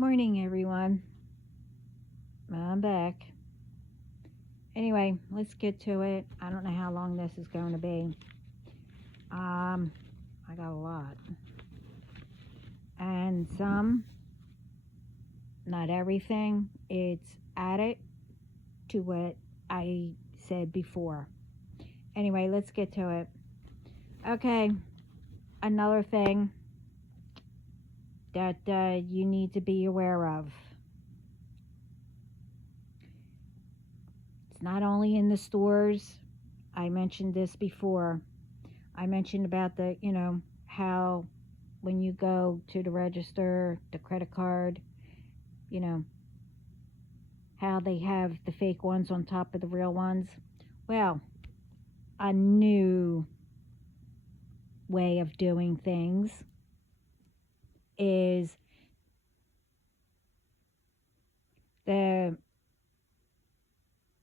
Morning, everyone. I'm back. Anyway, let's get to it. I don't know how long this is going to be. Um, I got a lot, and some, not everything. It's added to what I said before. Anyway, let's get to it. Okay, another thing that you need to be aware of. It's not only in the stores. I mentioned this before. I mentioned about how when you go to the register, the credit card, you know, how they have the fake ones on top of the real ones. Well, a new way of doing things is the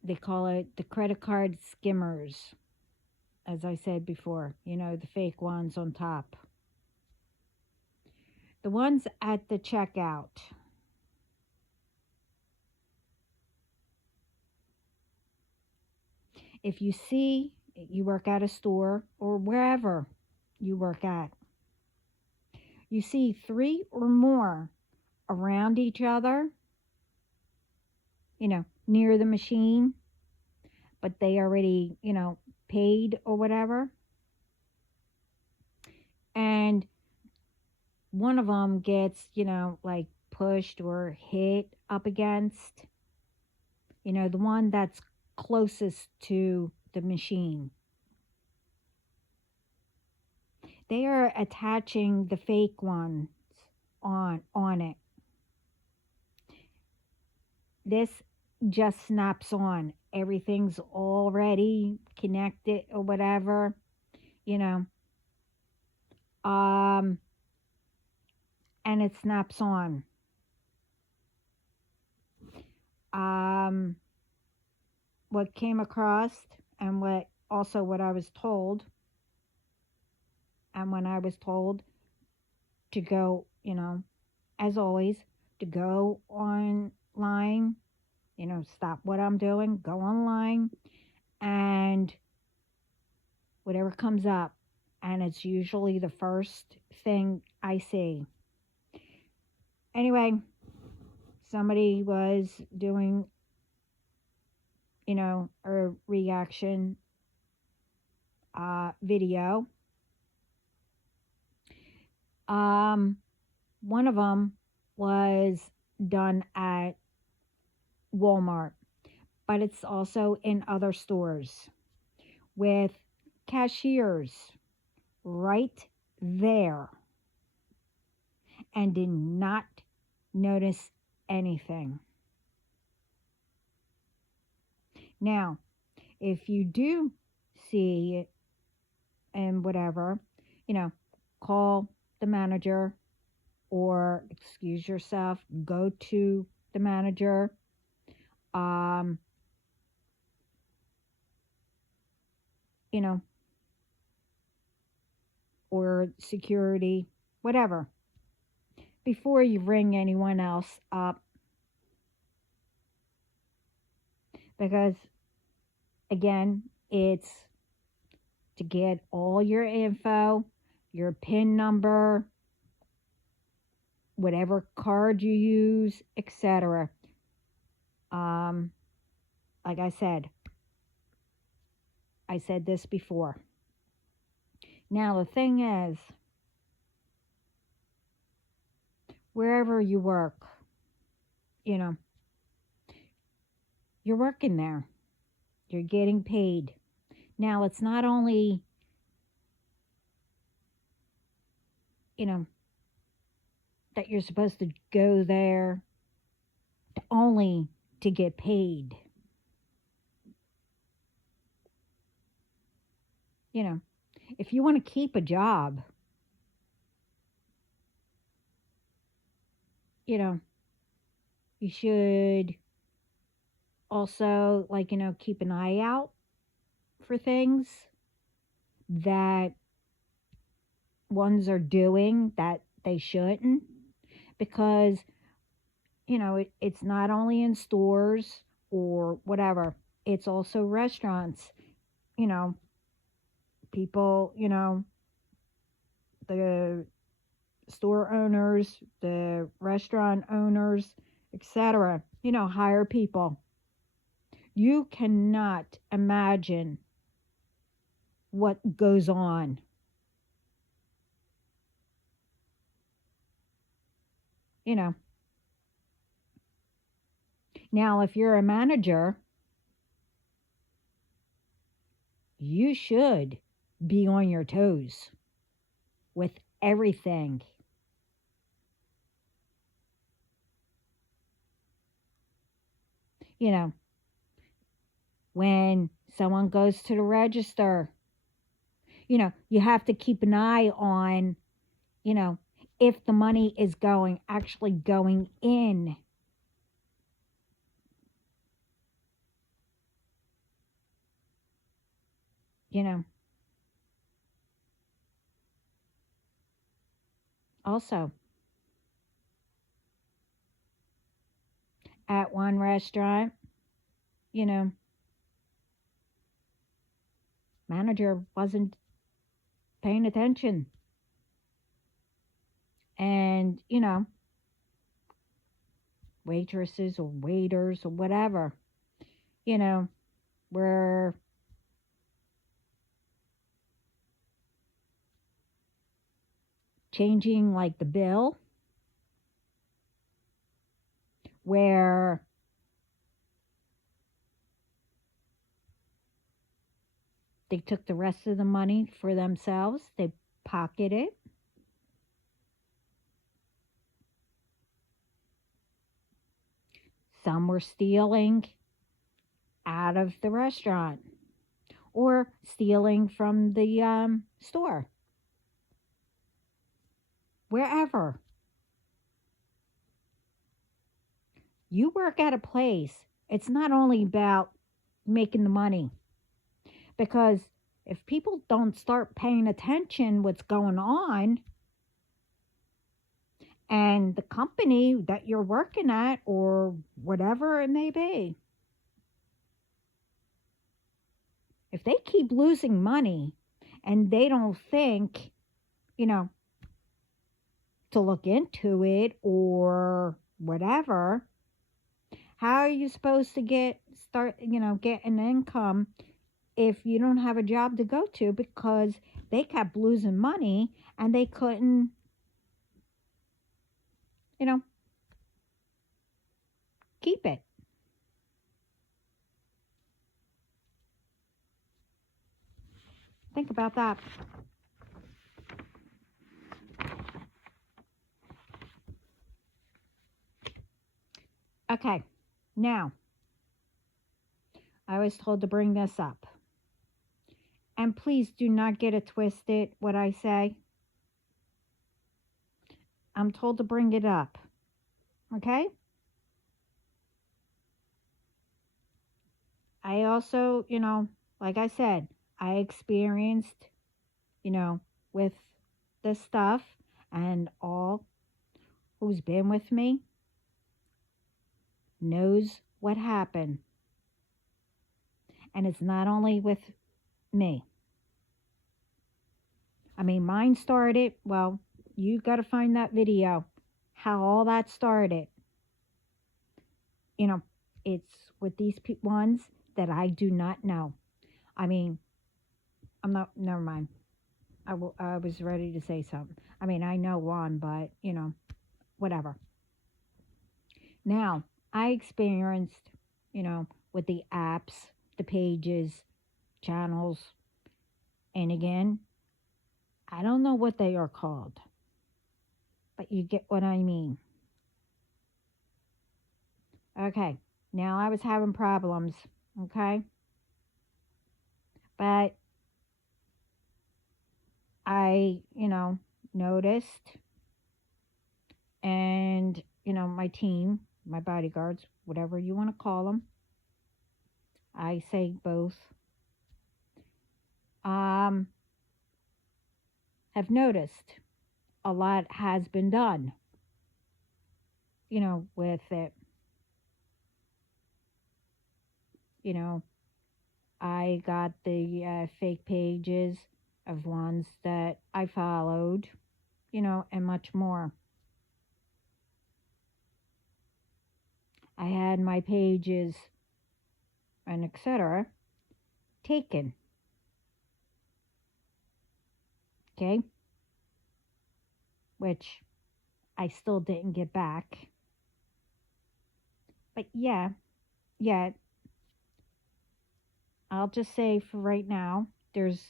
they call it the credit card skimmers, as I said before, the fake ones on top. The ones at the checkout. If you see you work at a store or wherever you work at, you see three or more around each other, near the machine, but they already, paid or whatever. And one of them gets, like pushed or hit up against, the one that's closest to the machine. They are attaching the fake ones on it. This just snaps on. Everything's already connected or whatever, you know. Um and it snaps on. Um what came across and what I was told, and when I was told to go, as always, to go online, stop what I'm doing, go online, and whatever comes up, and it's usually the first thing I see. Anyway, somebody was doing, a reaction video. One of them was done at Walmart, but it's also in other stores with cashiers right there and did not notice anything. Now, if you do see it and whatever, call the manager or excuse yourself, go to the manager. Um, you know, or security, whatever, before you ring anyone else up. Because, again, it's to get all your info, your PIN number, whatever card you use, etc. Like I said this before. Now, the thing is, wherever you work, you're working there. You're getting paid. Now, it's not only, that you're supposed to go there only to get paid. If you want to keep a job, you should also, keep an eye out for things that ones are doing that they shouldn't, because it's not only in stores or whatever, it's also restaurants. You know, people, the store owners, the restaurant owners, etc., hire people. You cannot imagine what goes on. You know, now if you're a manager, you should be on your toes with everything. You know, when someone goes to the register, you have to keep an eye on, you know, if the money is actually going in. You know, also at one restaurant, you know, manager wasn't paying attention. And, waitresses or waiters or whatever, you know, were changing like the bill, where they took the rest of the money for themselves, they pocketed it. Some were stealing out of the restaurant or stealing from the store, wherever. You work at a place, it's not only about making the money, because if people don't start paying attention what's going on, and the company that you're working at or whatever it may be, if they keep losing money and they don't think, you know, to look into it or whatever, how are you supposed to get an income if you don't have a job to go to, because they kept losing money and they couldn't, you know, keep it. Think about that. Okay, now I was told to bring this up. And please do not get it twisted what I say. I'm told to bring it up. Okay? I also, like I said, I experienced, with this stuff, and all who's been with me knows what happened. And it's not only with me. I mean, mine started, well, you got to find that video, how all that started. You know, it's with these ones that I do not know. I mean, I'm not, never mind. I was ready to say something. I mean, I know one, but, whatever. Now, I experienced, with the apps, the pages, channels, and again, I don't know what they are called, but you get what I mean. Okay, now I was having problems, okay? But I, noticed, and, my team, my bodyguards, whatever you want to call them, I say both, um, have noticed a lot has been done. with it. You know, I got the fake pages of ones that I followed, and much more. I had my pages and etc. taken, okay, which I still didn't get back. But yeah, yeah, I'll just say for right now, there's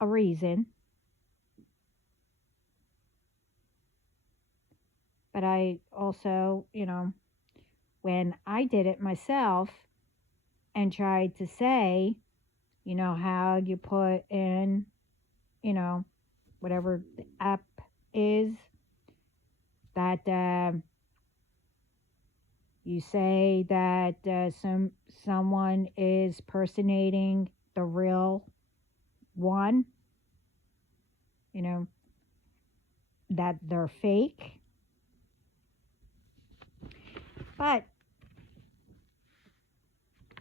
a reason. But I also, when I did it myself and tried to say, how you put in, you know, whatever the app is that you say that someone is personating the real one, you know, that they're fake. But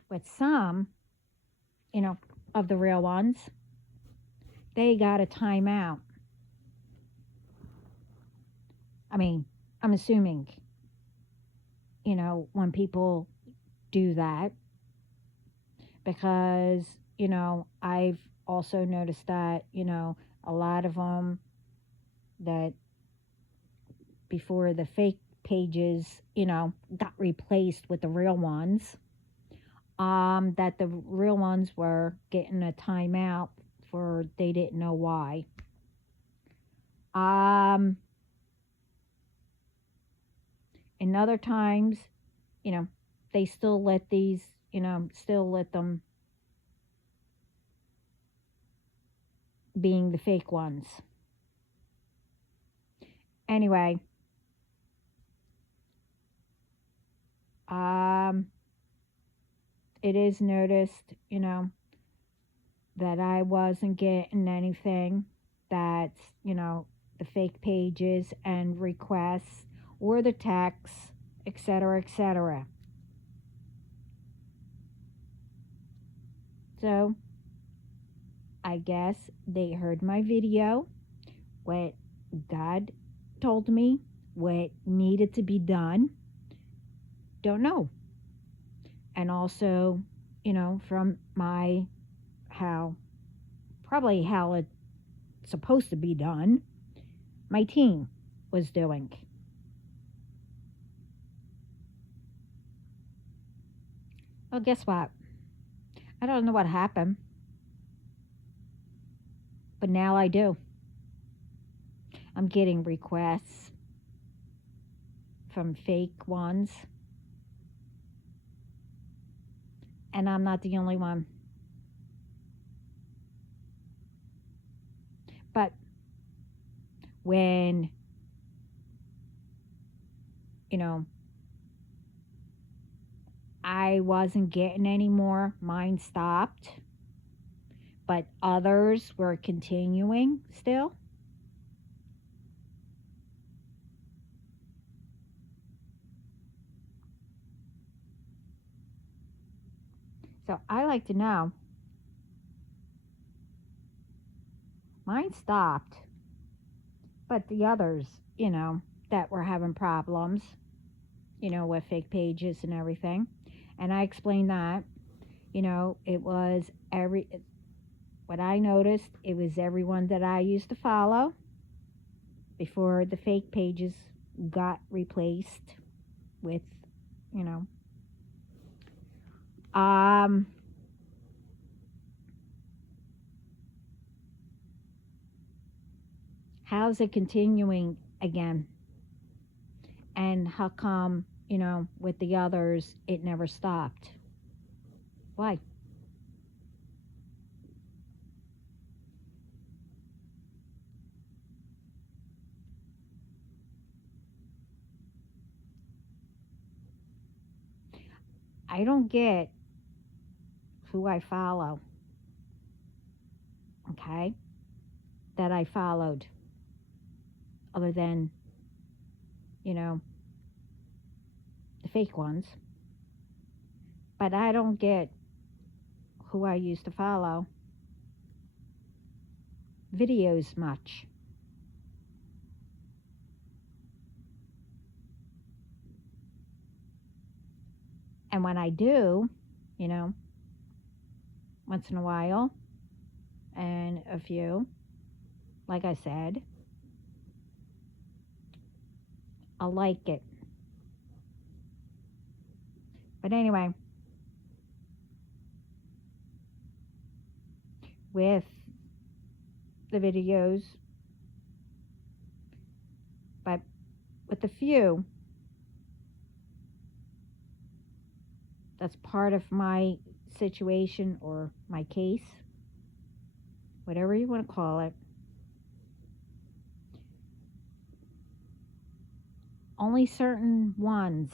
with some, you know, of the real ones, they got a timeout. I mean, I'm assuming, when people do that, because, I've also noticed that, a lot of them that before the fake pages, got replaced with the real ones, that the real ones were getting a timeout for they didn't know why. Um, and other times, you know, they still let these, still let them being the fake ones. Anyway, um, it is noticed, that I wasn't getting anything that's, the fake pages and requests or the texts, etc., etc. So I guess they heard my video, what God told me, what needed to be done. Don't know. And also, from my how probably how it's supposed to be done, my team was doing. Well, guess what? I don't know what happened, but now I do. I'm getting requests from fake ones, and I'm not the only one. But when, you know, I wasn't getting any more, mine stopped, but others were continuing still. So I like to know, mine stopped, but the others, that were having problems, with fake pages and everything. And I explained that, it was what I noticed, it was everyone that I used to follow before the fake pages got replaced with, you know, um, how's it continuing again? And how come, with the others, it never stopped? Why? I don't get who I follow, okay, that I followed, other than, you know, fake ones. But I don't get who I used to follow videos much. And when I do, you know, once in a while, and a few, like I said, I like it. But anyway, with the videos, but with the few, that's part of my situation or my case, whatever you want to call it. Only certain ones,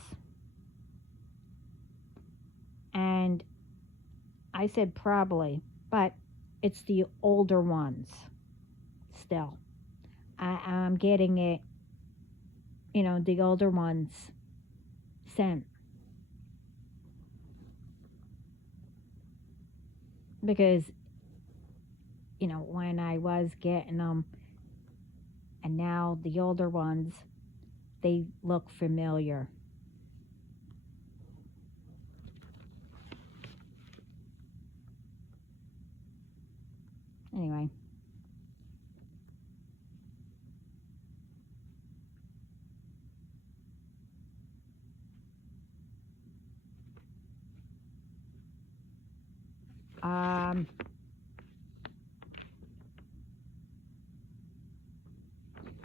and I said probably, but it's the older ones still. I'm getting it, the older ones sent. Because, when I was getting them, and now the older ones, they look familiar. Anyway.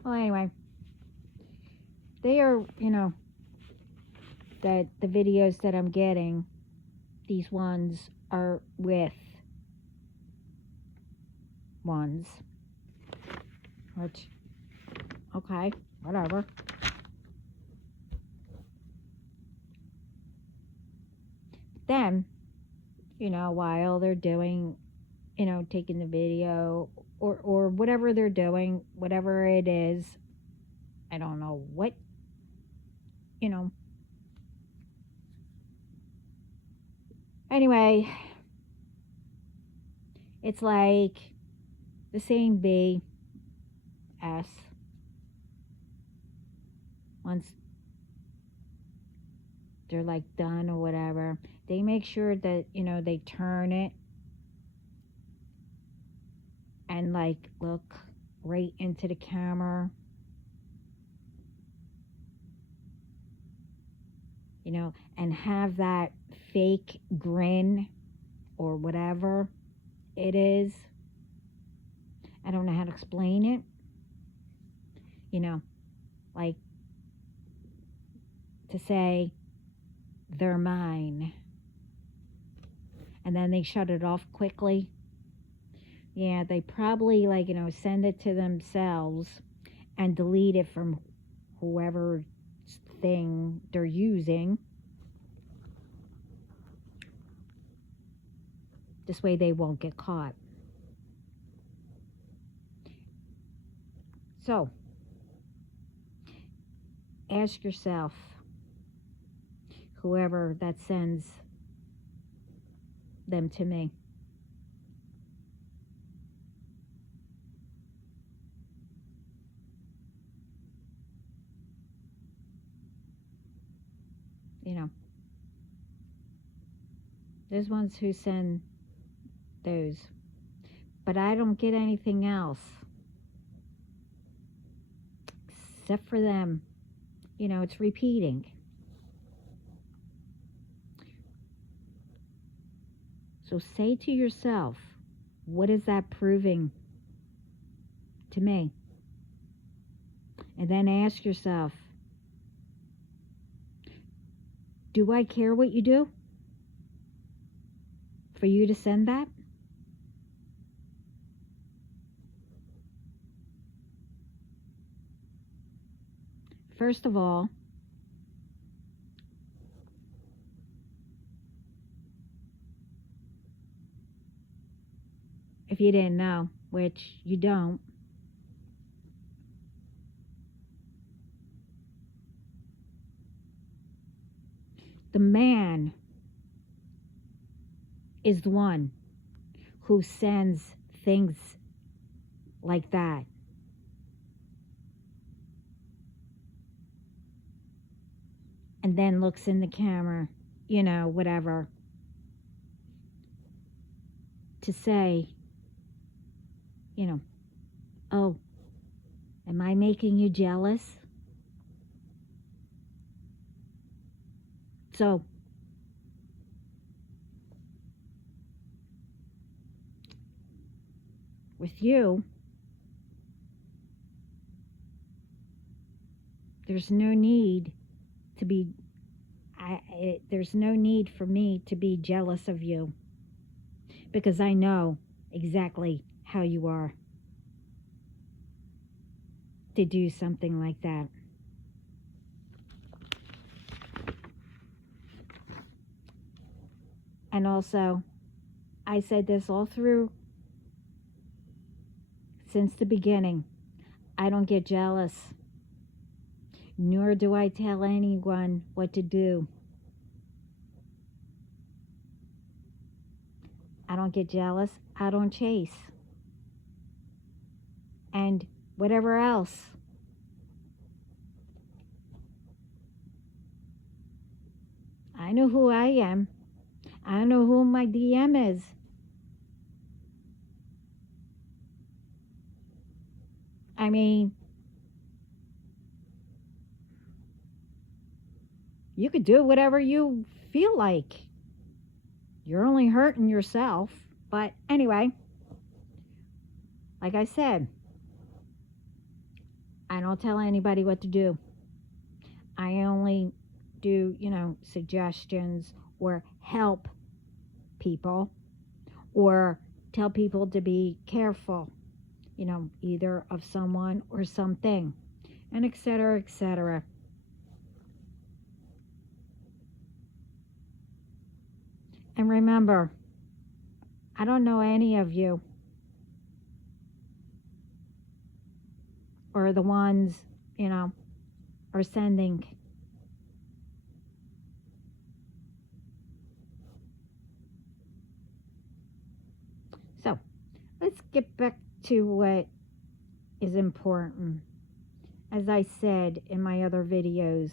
Well, anyway, they are, that the videos that I'm getting, these ones are with ones, which, okay, whatever. Then, while they're doing, taking the video or whatever they're doing, whatever it is, I don't know what, Anyway, it's like the same BS. Once they're like done or whatever, they make sure that, they turn it and like look right into the camera. And have that fake grin or whatever it is. I don't know how to explain it. Like to say, they're mine. And then they shut it off quickly. Yeah, they probably send it to themselves and delete it from whoever thing they're using. This way they won't get caught. So, ask yourself, whoever that sends them to me, there's ones who send those, but I don't get anything else except for them. It's repeating. So say to yourself, what is that proving to me? And then ask yourself, do I care what you do for you to send that? First of all, if you didn't know, which you don't, The man is the one who sends things like that. And then looks in the camera, whatever, to say, you know, oh, am I making you jealous? So, with you, there's no need to be, there's no need for me to be jealous of you, because I know exactly how you are to do something like that. And also, I said this all through since the beginning. I don't get jealous, nor do I tell anyone what to do. I don't get jealous. I don't chase. And whatever else. I know who I am. I know who my DM is. I mean, you could do whatever you feel like. You're only hurting yourself. But anyway, like I said, I don't tell anybody what to do. I only do, suggestions or help people or tell people to be careful, either of someone or something, and et cetera, et cetera. And remember, I don't know any of you or the ones, are sending. So let's get back to what is important. As I said in my other videos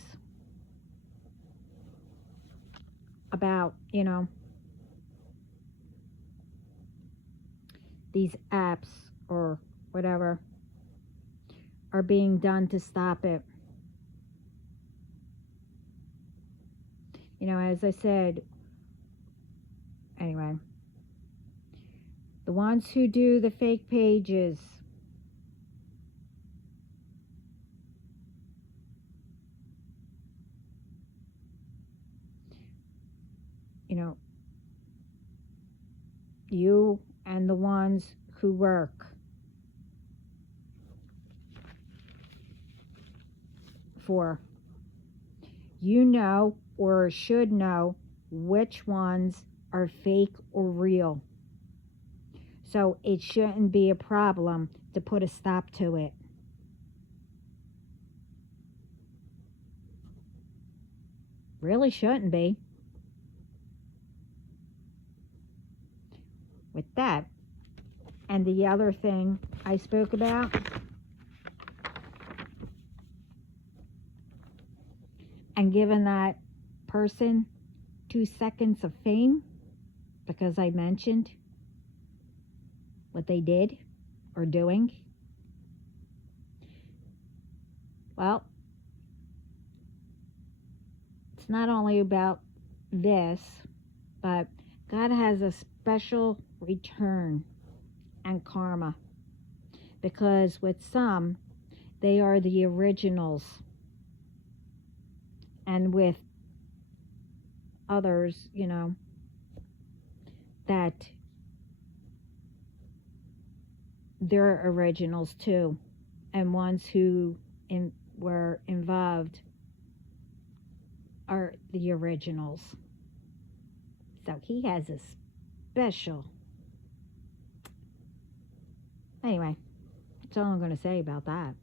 about, these apps or whatever are being done to stop it. As I said, anyway, the ones who do the fake pages, you and the ones who work for, or should know which ones are fake or real. So it shouldn't be a problem to put a stop to it. Really shouldn't be. With that, and the other thing I spoke about, and giving that person 2 seconds of fame because I mentioned what they did or doing, well, it's not only about this, but God has a special return and karma, because with some, they are the originals, and with others, that they're originals too, and ones who were involved are the originals. So he has a special. Anyway, that's all I'm going to say about that.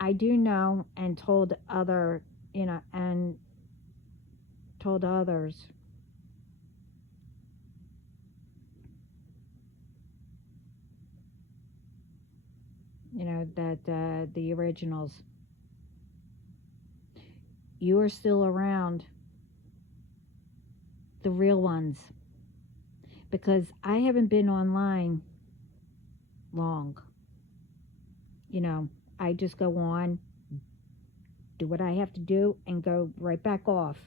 I do know and told other and told others, that the originals, you are still around, the real ones, because I haven't been online long. You know, I just go on, do what I have to do, and go right back off.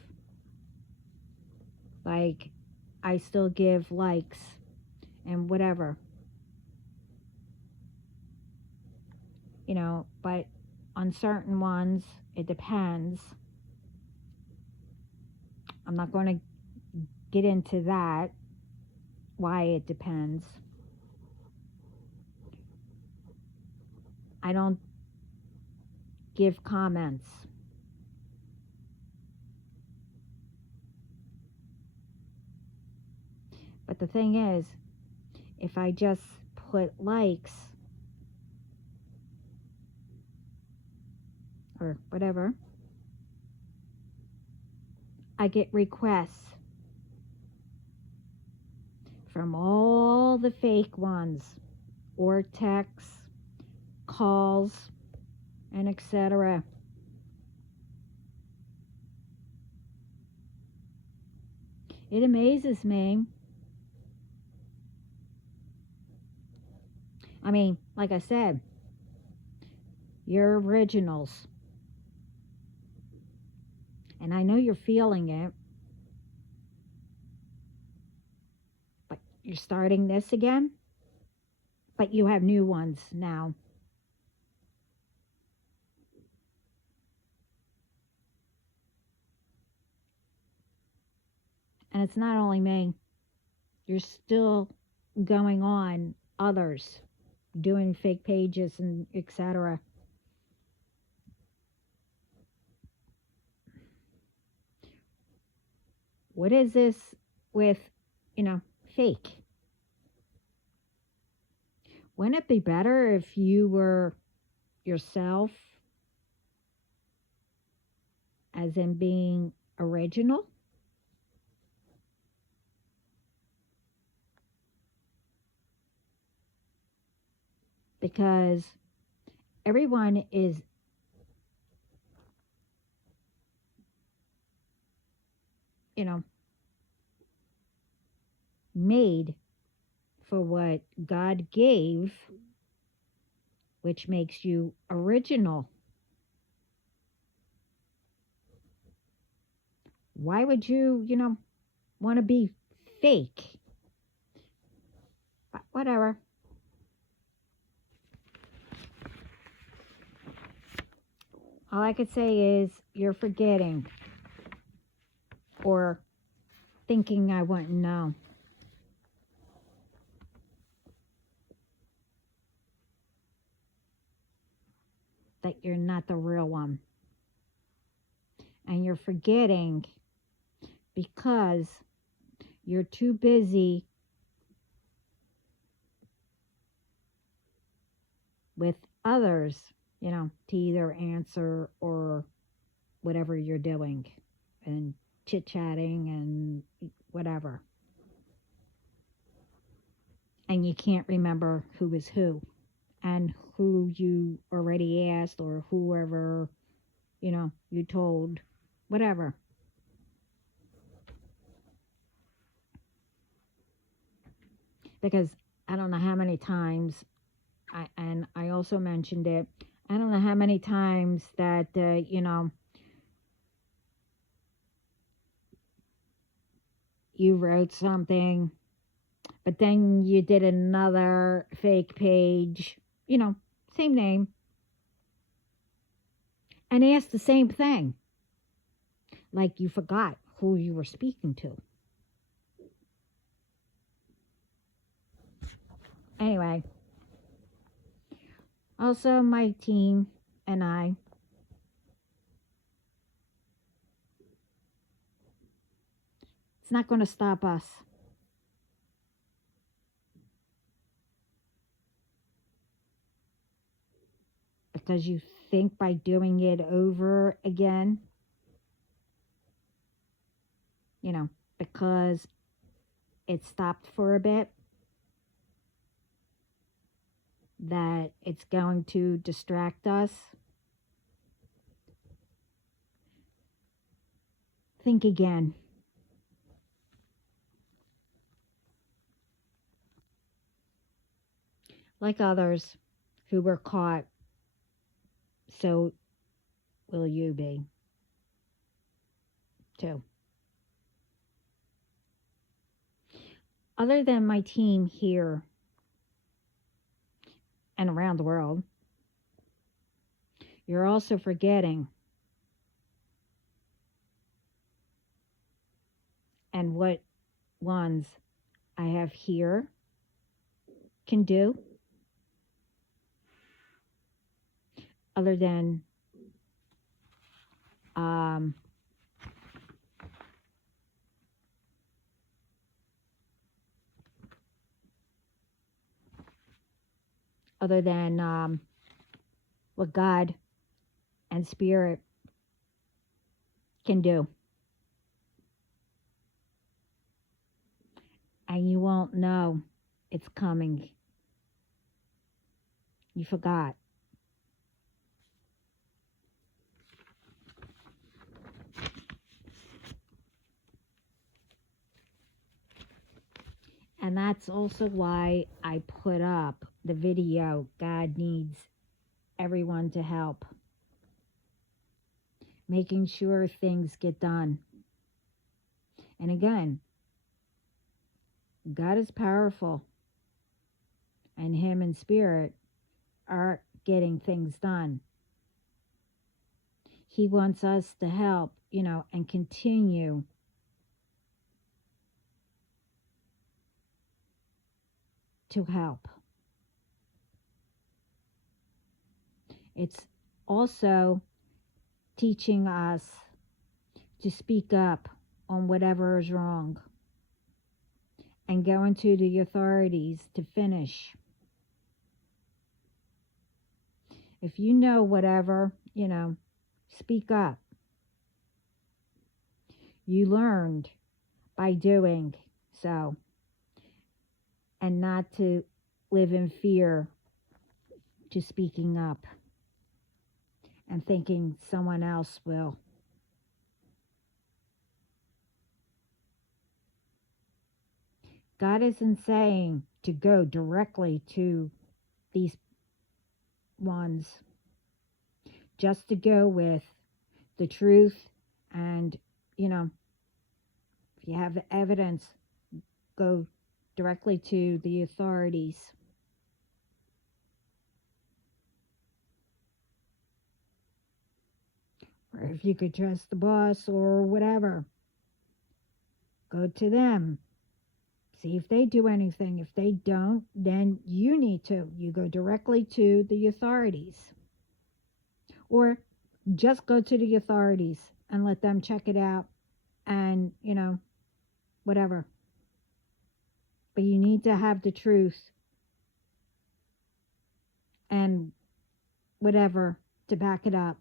Like, I still give likes and whatever, but on certain ones, it depends. I'm not going to get into that, why it depends. I don't give comments. But the thing is, if I just put likes or whatever, I get requests from all the fake ones, or texts, calls, and etc. It amazes me. I mean, like I said, you're originals. And I know you're feeling it, but you're starting this again. But you have new ones now. And it's not only me, you're still going on others doing fake pages and etc. What is this with, fake? Wouldn't it be better if you were yourself, as in being original? Because everyone is, you know, made for what God gave, which makes you original. Why would you, want to be fake? But whatever. All I could say is you're forgetting or thinking I wouldn't know. That you're not the real one. And you're forgetting because you're too busy with others, to either answer or whatever you're doing and chit chatting and whatever. And you can't remember who is who and who you already asked or whoever, you told, whatever. Because I don't know how many times, and I also mentioned it, I don't know how many times that, you wrote something, but then you did another fake page, same name, and asked the same thing, like you forgot who you were speaking to. Anyway, also my team and I, it's not going to stop us. Because you think by doing it over again because it stopped for a bit, that it's going to distract us. Think again. Like others who were caught, so will you be too. Other than my team here and around the world, you're also forgetting and what ones I have here can do, other than um, what God and Spirit can do. And you won't know it's coming. You forgot. And that's also why I put up the video, God needs everyone to help. Making sure things get done. And again, God is powerful, and Him and Spirit are getting things done. He wants us to help, and continue to help. It's also teaching us to speak up on whatever is wrong and going to the authorities to finish. If you know whatever, speak up. You learned by doing so, and not to live in fear to speaking up and thinking someone else will. God isn't saying to go directly to these ones, just to go with the truth. And, if you have evidence, go directly to the authorities. Or if you could trust the boss or whatever, go to them. See if they do anything. If they don't, then you need to. You go directly to the authorities. Or just go to the authorities and let them check it out and, whatever. But you need to have the truth and whatever to back it up.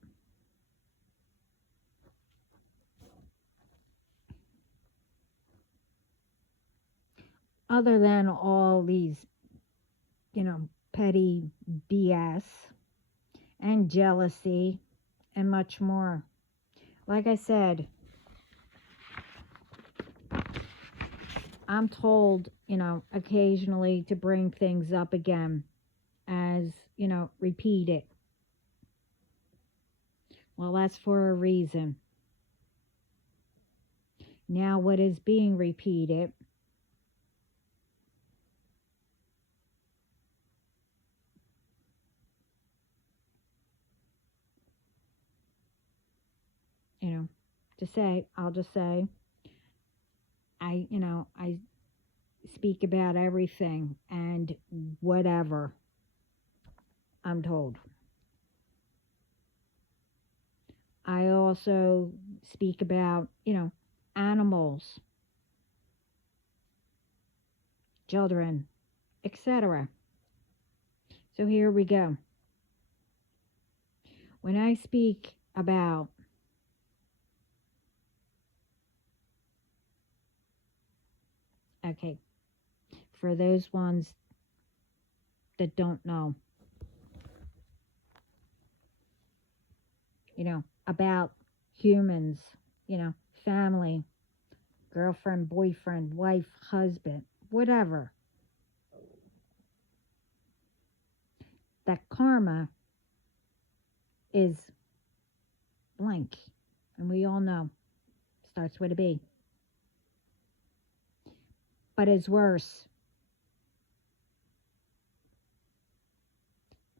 Other than all these, petty BS and jealousy and much more. Like I said, I'm told, occasionally to bring things up again as, repeat it. Well, that's for a reason. Now, what is being repeated I'll just say, I speak about everything and whatever I'm told. I also speak about, animals, children, etc. So here we go. When I speak about Okay, for those ones that don't know, about humans, family, girlfriend, boyfriend, wife, husband, whatever, that karma is blank. And we all know, starts with a B. But it's worse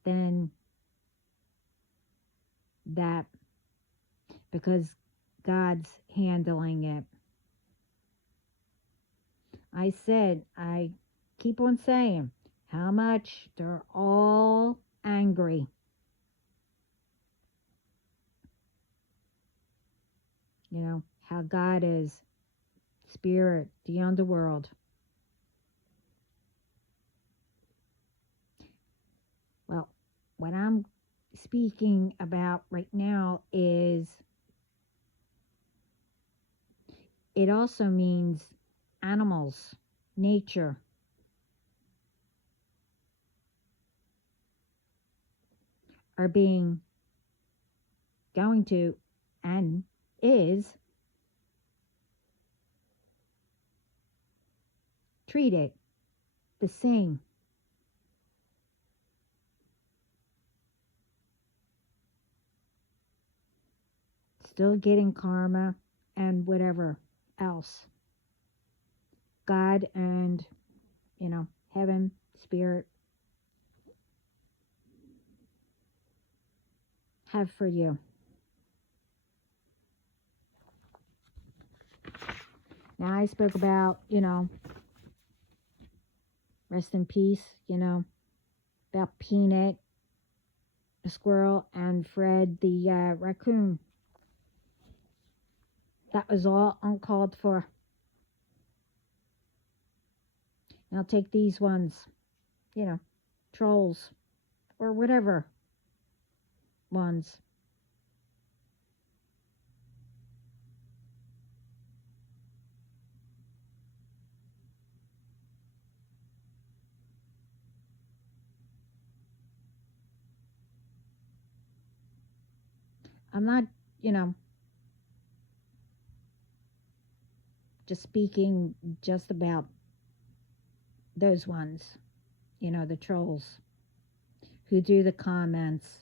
than that because God's handling it. I keep on saying how much they're all angry. How God is spirit, the underworld. Well, what I'm speaking about right now is it also means animals, nature. Are being going to and is treated the same. Still getting karma and whatever else. God and, heaven, spirit have for you. Now, I spoke about, rest in peace, about Peanut, the squirrel, and Fred, the raccoon. That was all uncalled for. Now, take these ones, trolls, or whatever ones. I'm not, just speaking just about those ones, the trolls who do the comments,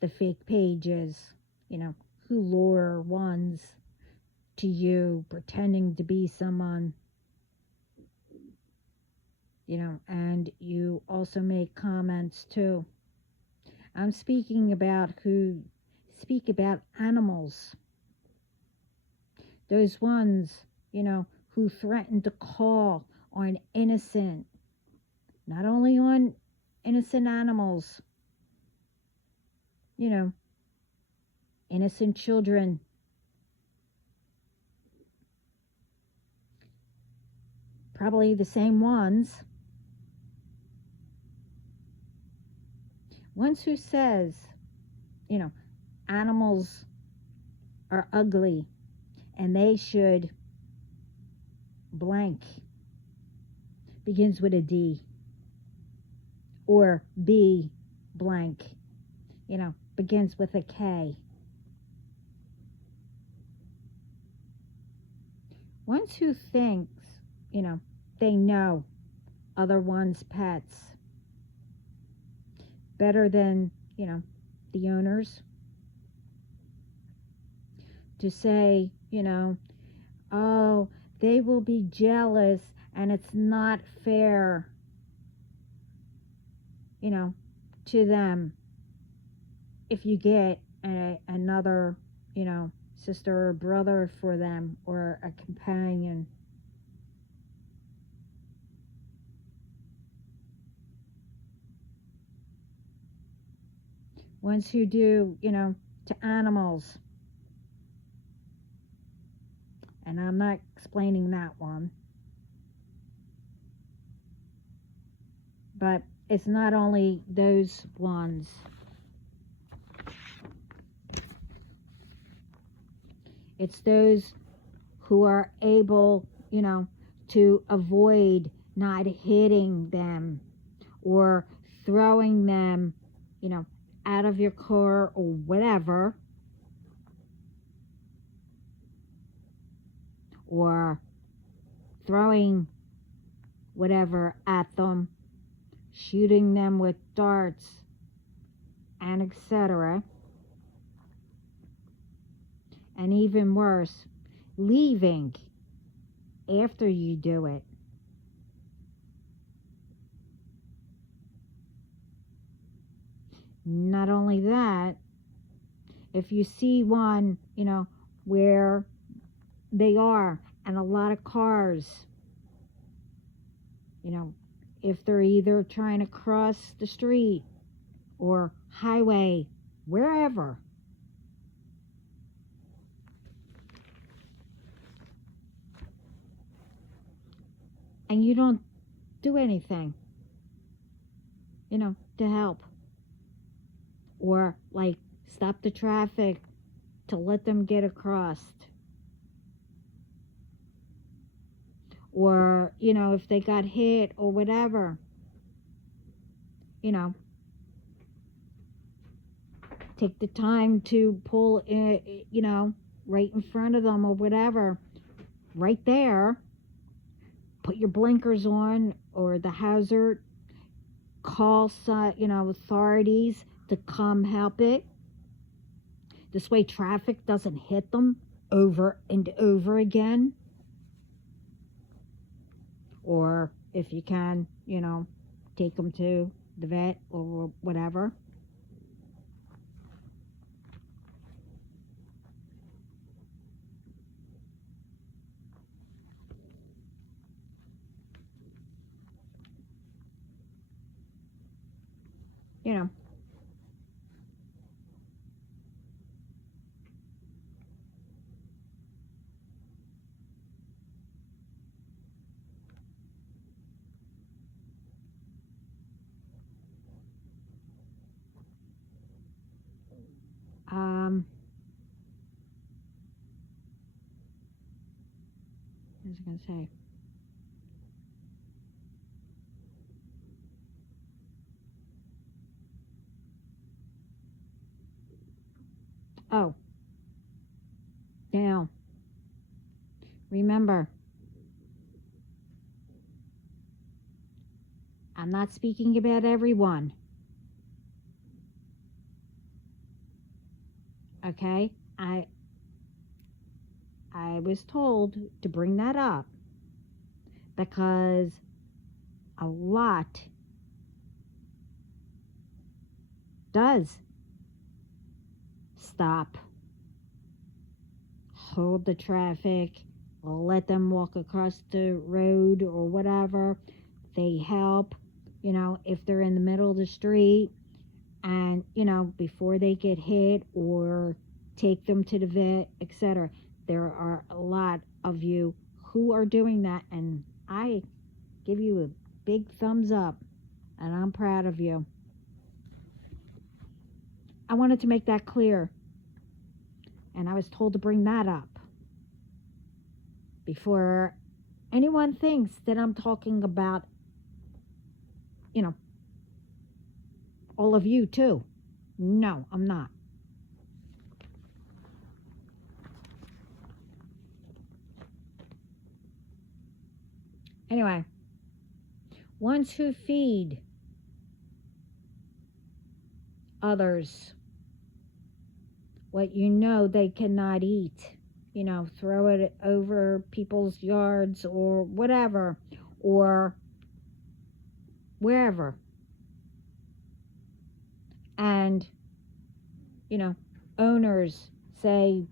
the fake pages, who lure ones to you pretending to be someone, and you also make comments too. I'm speaking about who speak about animals, those ones, who threaten to call on innocent, not only on innocent animals, innocent children. Probably the same ones who says, animals are ugly and they should blank, begins with a D, or B blank, begins with a K. Ones who thinks, they know other one's pets better than, the owners, to say, oh, they will be jealous and it's not fair, to them if you get another, sister or brother for them or a companion. Ones who do, to animals. And I'm not explaining that one. But it's not only those ones. It's those who are able, to avoid not hitting them or throwing them, you know, out of your car or whatever, or throwing whatever at them, shooting them with darts, and etc. And even worse, leaving after you do it. Not only that, if you see one, you know, where they are and a lot of cars, you know, if they're either trying to cross the street or highway, wherever, and you don't do anything, you know, to help, or like stop the traffic to let them get across, or, you know, if they got hit or whatever, you know, take the time to pull in, you know, right in front of them or whatever, right there, put your blinkers on or the hazard, call some, you know, authorities to come help it. This way traffic doesn't hit them over and over again. Or if you can, you know, take them to the vet or whatever. You know, um, what was I going to say? Oh, now, remember, I'm not speaking about everyone, okay? I was told to bring that up because a lot does stop, hold the traffic, let them walk across the road or whatever. They help, you know, if they're in the middle of the street, and, you know, before they get hit, or take them to the vet, etc. There are a lot of you who are doing that, and I give you a big thumbs up, and I'm proud of you. I wanted to make that clear, and I was told to bring that up before anyone thinks that I'm talking about, you know, all of you too. No, I'm not. Anyway, ones who feed others what you know they cannot eat, you know, throw it over people's yards or whatever, or wherever. And, you know, owners say,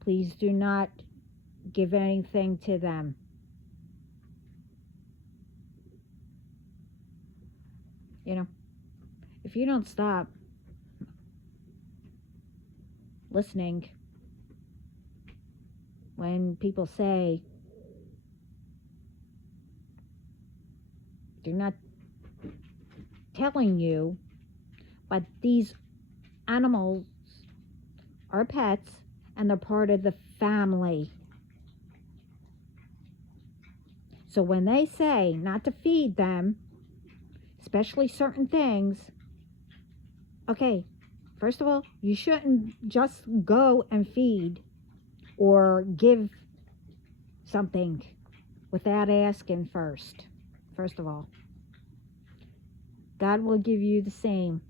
please do not give anything to them. You know, if you don't stop listening when people say they're not telling you, but these animals are pets and they're part of the family. So when they say not to feed them, especially certain things, okay, first of all, you shouldn't just go and feed or give something without asking first. First of all, God will give you the same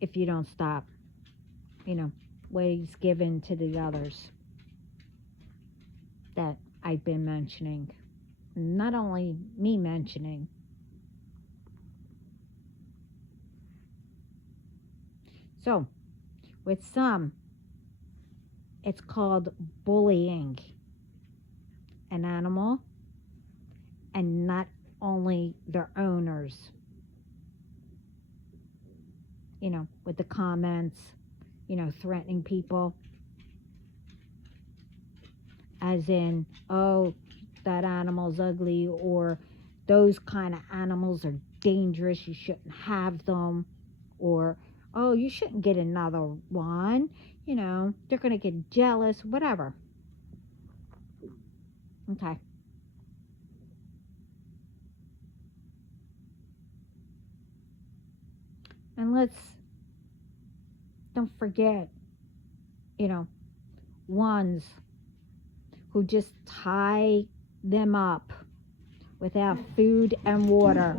if you don't stop, what He's given to the others that I've been mentioning. Not only me mentioning. So, with some, it's called bullying an animal, and not only their owners. With the comments, threatening people, as in, oh, that animal's ugly, or those kind of animals are dangerous, you shouldn't have them, or, oh, you shouldn't get another one, they're going to get jealous, whatever. Okay. And don't forget, ones who just tie them up without food and water.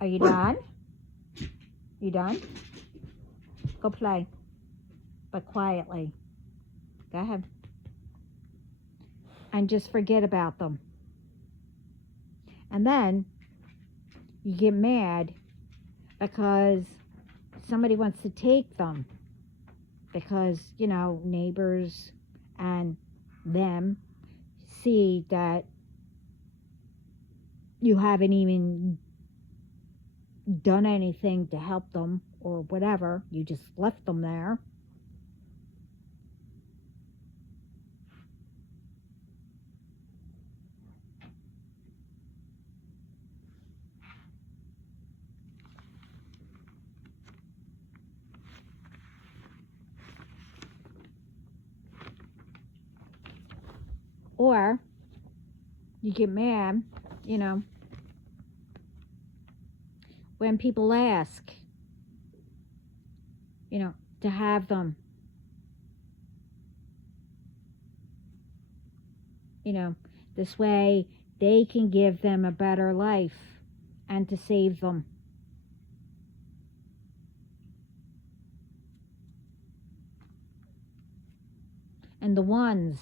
Are you done? You done? Go play, but quietly. Go ahead. And just forget about them. And then you get mad because somebody wants to take them, because, neighbors and them see that you haven't even done anything to help them or whatever. You just left them there. Or you get mad, when people ask, to have them, this way they can give them a better life and to save them. And the ones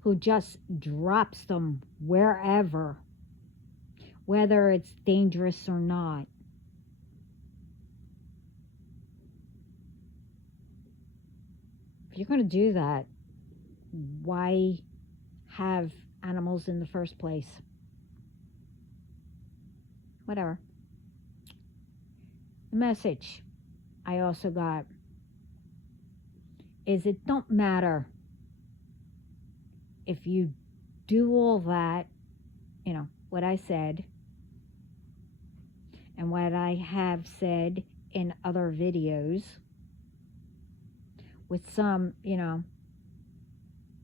who just drops them wherever, whether it's dangerous or not. If you're going to do that, why have animals in the first place? Whatever. The message I also got is it don't matter if you do all that, what I said and what I have said in other videos, with some,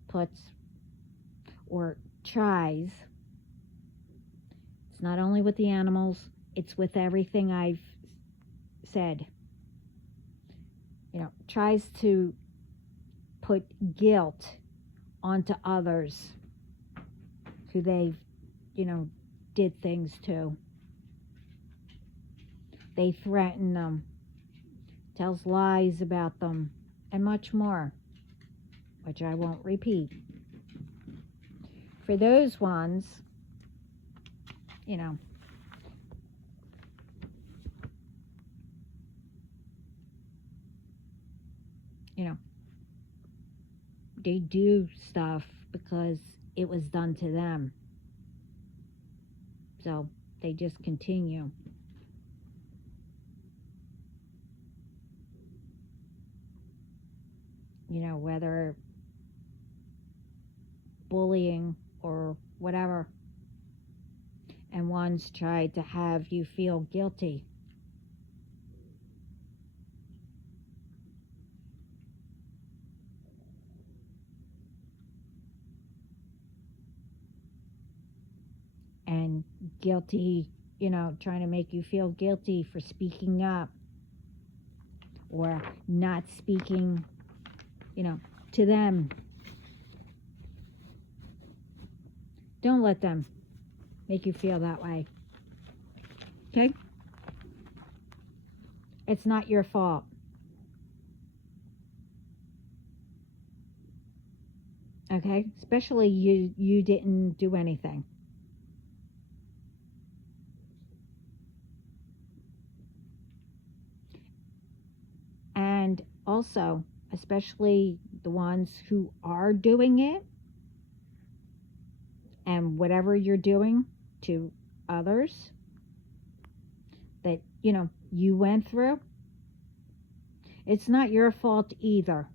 puts or tries. It's not only with the animals, it's with everything I've said. Tries to put guilt onto others who they've, did things to. They threaten them, tells lies about them, and much more, which I won't repeat. For those ones, they do stuff because it was done to them. So they just continue. Whether bullying or whatever. And one's tried to have you feel guilty. guilty, trying to make you feel guilty for speaking up or not speaking, you know, to them. Don't let them make you feel that way. Okay? It's not your fault. Okay? Especially you didn't do anything. And also, especially the ones who are doing it and whatever you're doing to others that, you went through, it's not your fault either.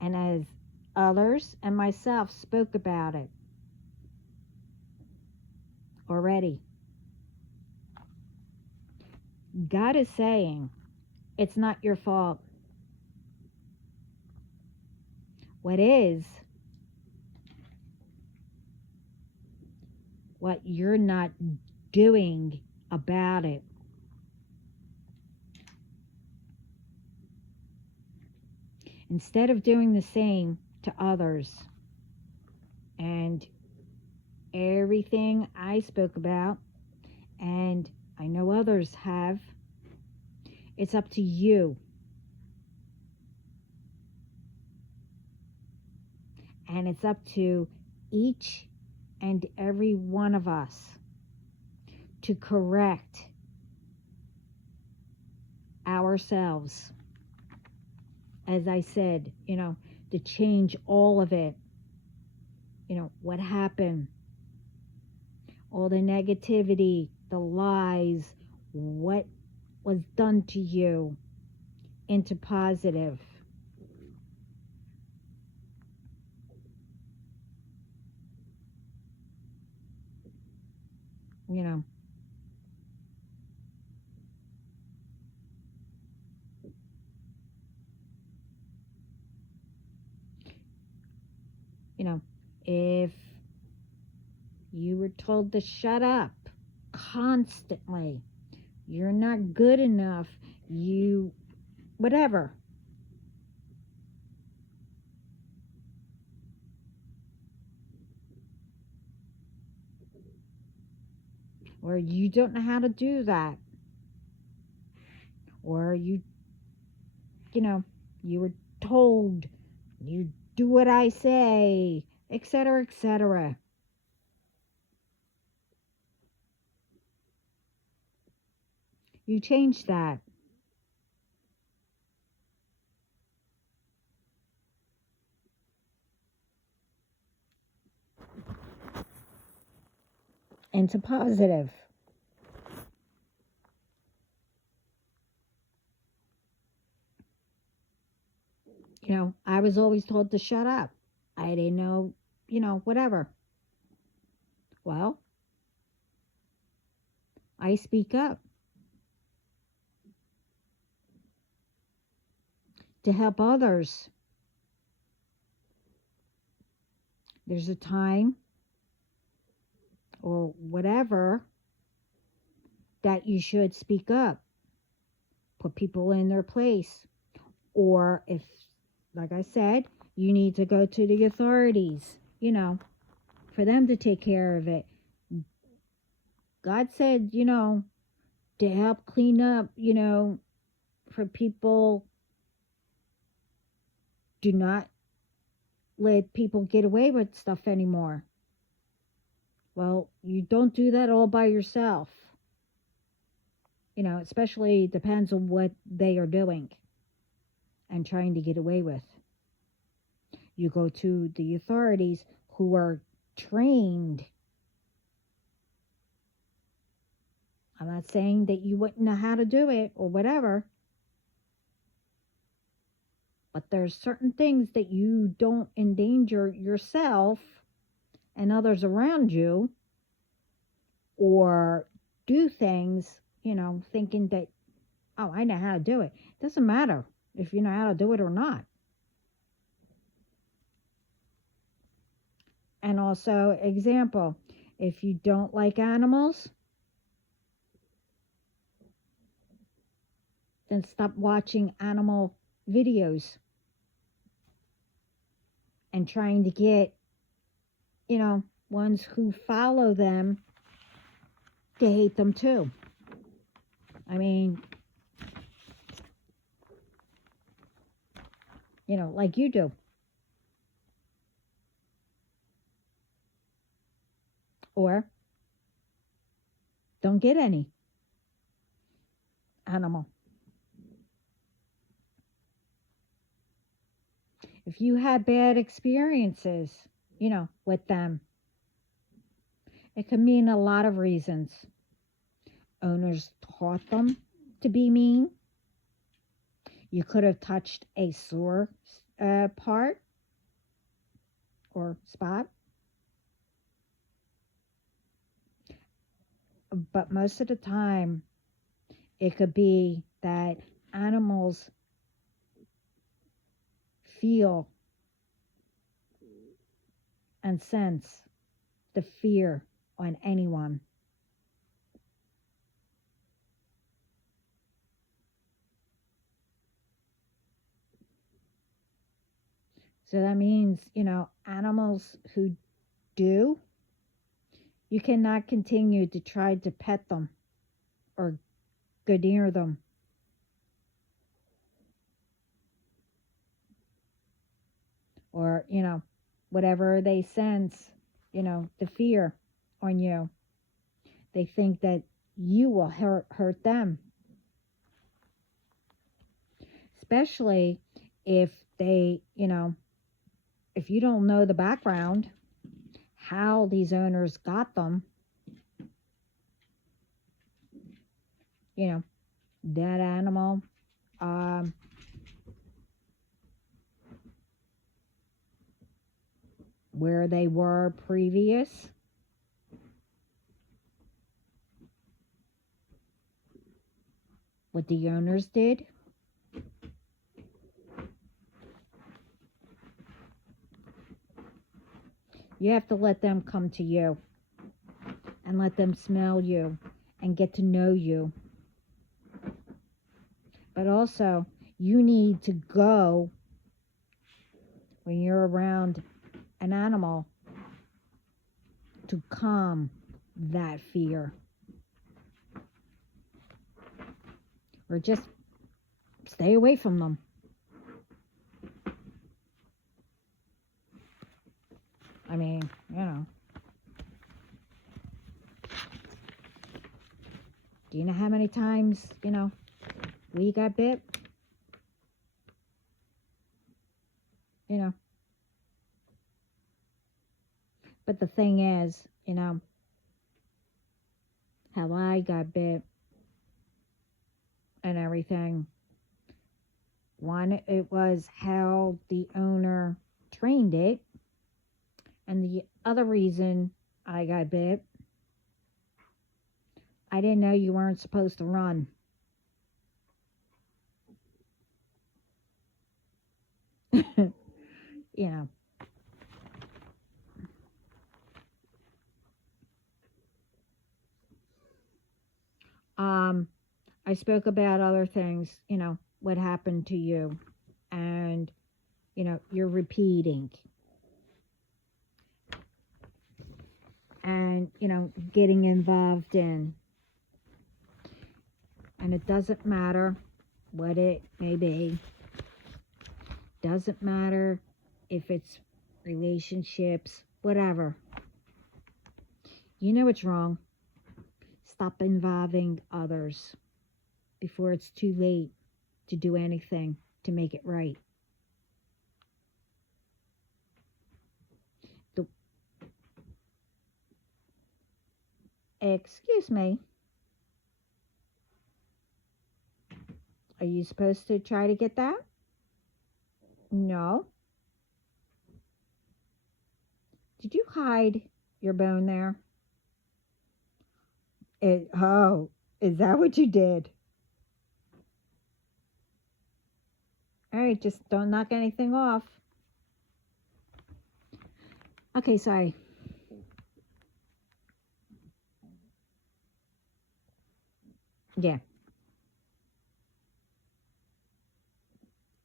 And as others and myself spoke about it already, God is saying it's not your fault. What is, what you're not doing about it. Instead of doing the same to others and everything I spoke about, and I know others have, it's up to you. And it's up to each and every one of us to correct ourselves. As I said, to change all of it. What happened, all the negativity, the lies, what was done to you into positive. You know, if you were told to shut up constantly, you're not good enough, you, whatever. Or you don't know how to do that. Or you were told, you do what I say, etc., etc. You change that. Into positive. I was always told to shut up. I didn't know, whatever. Well, I speak up to help others. There's a time or whatever that you should speak up, put people in their place. Or if, like I said, you need to go to the authorities, for them to take care of it. God said, to help clean up, for people, do not let people get away with stuff anymore. Well, you don't do that all by yourself. Especially depends on what they are doing and trying to get away with. You go to the authorities who are trained. I'm not saying that you wouldn't know how to do it or whatever, but there's certain things that you don't endanger yourself and others around you, or do things, thinking that, oh, I know how to do it. It doesn't matter if you know how to do it or not. And also, example, if you don't like animals, then stop watching animal videos and trying to get, ones who follow them to hate them too. I mean, like you do. Or don't get any animal. If you had bad experiences, with them, it could mean a lot of reasons. Owners taught them to be mean. You could have touched a sore part or spot. But most of the time, it could be that animals feel and sense the fear on anyone. So that means, animals who do, you cannot continue to try to pet them or go near them. Or, whatever they sense, the fear on you. They think that you will hurt them. Especially if they, if you don't know the background, how these owners got them, that animal, where they were previous. What the owners did. You have to let them come to you and let them smell you and get to know you. But also, you need to go when you're around an animal to calm that fear. Or just stay away from them. I mean, do you know how many times, we got bit? But the thing is, how I got bit and everything. One, it was how the owner trained it. And the other reason I got bit, I didn't know you weren't supposed to run. you know. I spoke about other things, what happened to you. And, you're repeating. And, getting involved in. And it doesn't matter what it may be. Doesn't matter if it's relationships, whatever. You know it's wrong. Stop involving others before it's too late to do anything to make it right. Excuse me. Are you supposed to try to get that? No. Did you hide your bone there? Oh, is that what you did? All right, just don't knock anything off. Okay, sorry. Yeah,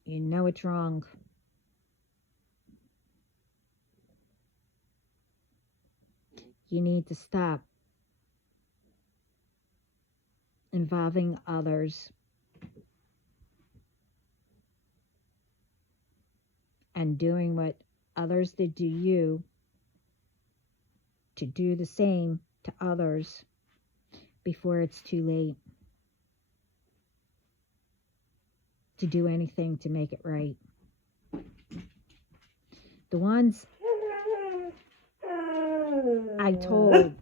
you know it's wrong. You need to stop involving others and doing what others did to you to do the same to others before it's too late to do anything to make it right. The ones I told,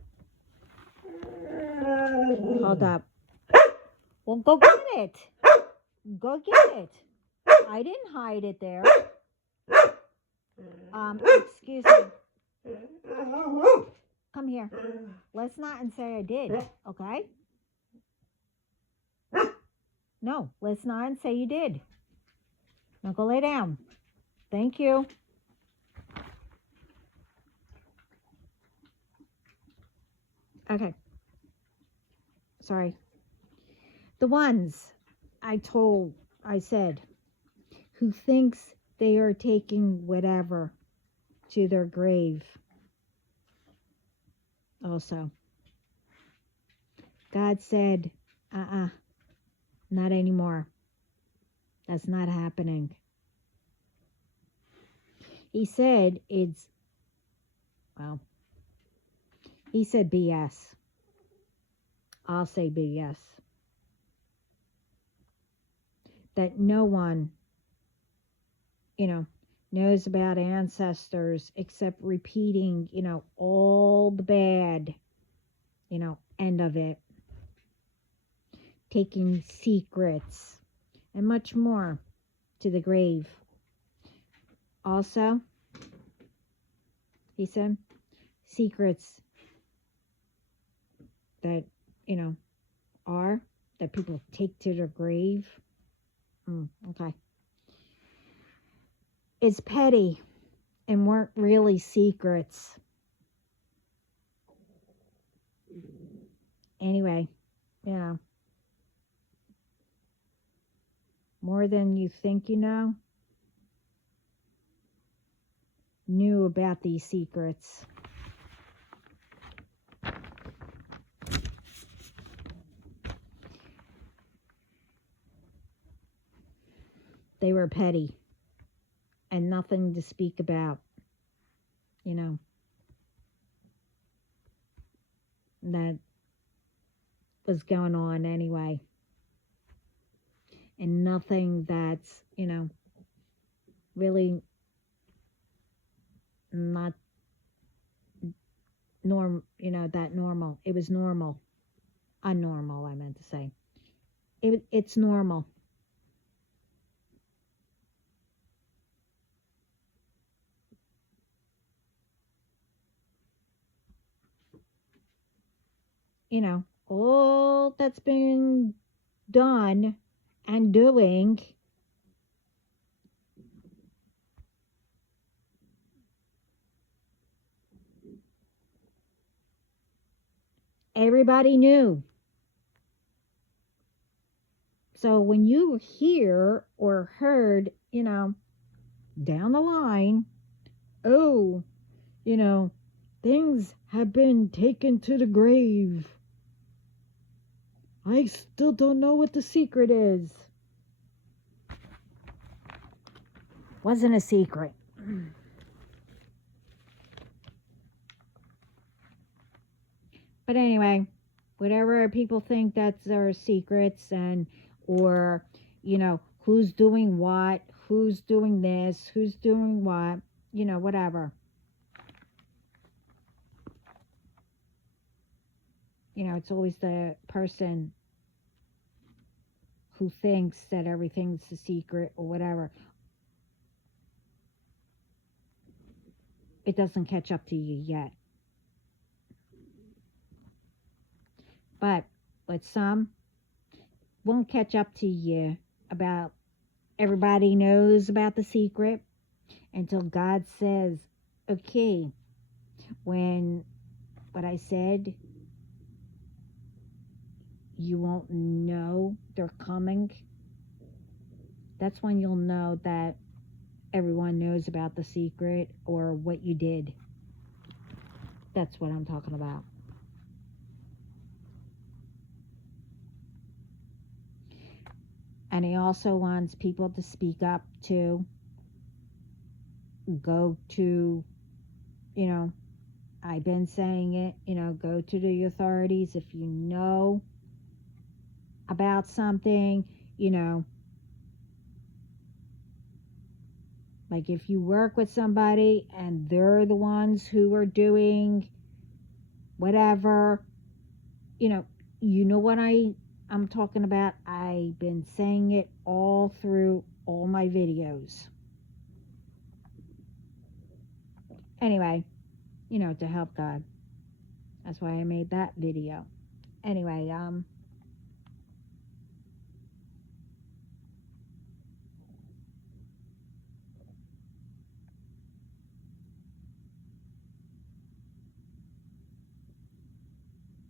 hold up. Well, go get it. Go get it. I didn't hide it there. Excuse me. Come here. Let's not and say I did, okay? No, let's not and say you did. Now go lay down. Thank you. Okay. Sorry. The ones I said, who thinks they are taking whatever to their grave. Also, God said, not anymore. That's not happening. He said he said BS. I'll say BS. That no one, knows about ancestors except repeating, all the bad, end of it. Taking secrets and much more to the grave. Also, he said, secrets that, are that people take to their grave. Okay. It's petty and weren't really secrets. Anyway, more than you think knew about these secrets. They were petty and nothing to speak about, that was going on anyway. And nothing that's, really not that normal. It was normal. Unnormal, I meant to say. It's normal. All that's been done and doing, everybody knew. So when you hear or heard, down the line, oh, things have been taken to the grave. I still don't know what the secret is. Wasn't a secret. But anyway, whatever people think that's their secrets or, who's doing what, who's doing this, who's doing what, whatever. It's always the person who thinks that everything's a secret or whatever. It doesn't catch up to you yet. But with some, won't catch up to you about everybody knows about the secret until God says, okay, When what I said, you won't know they're coming, that's when you'll know that everyone knows about the secret or what you did. That's what I'm talking about. And he also wants people to speak up to go to, you know, I've been saying it, go to the authorities if you know about something, like if you work with somebody and they're the ones who are doing whatever, you know what I'm talking about. I've been saying it all through all my videos. Anyway, to help God. That's why I made that video. Anyway,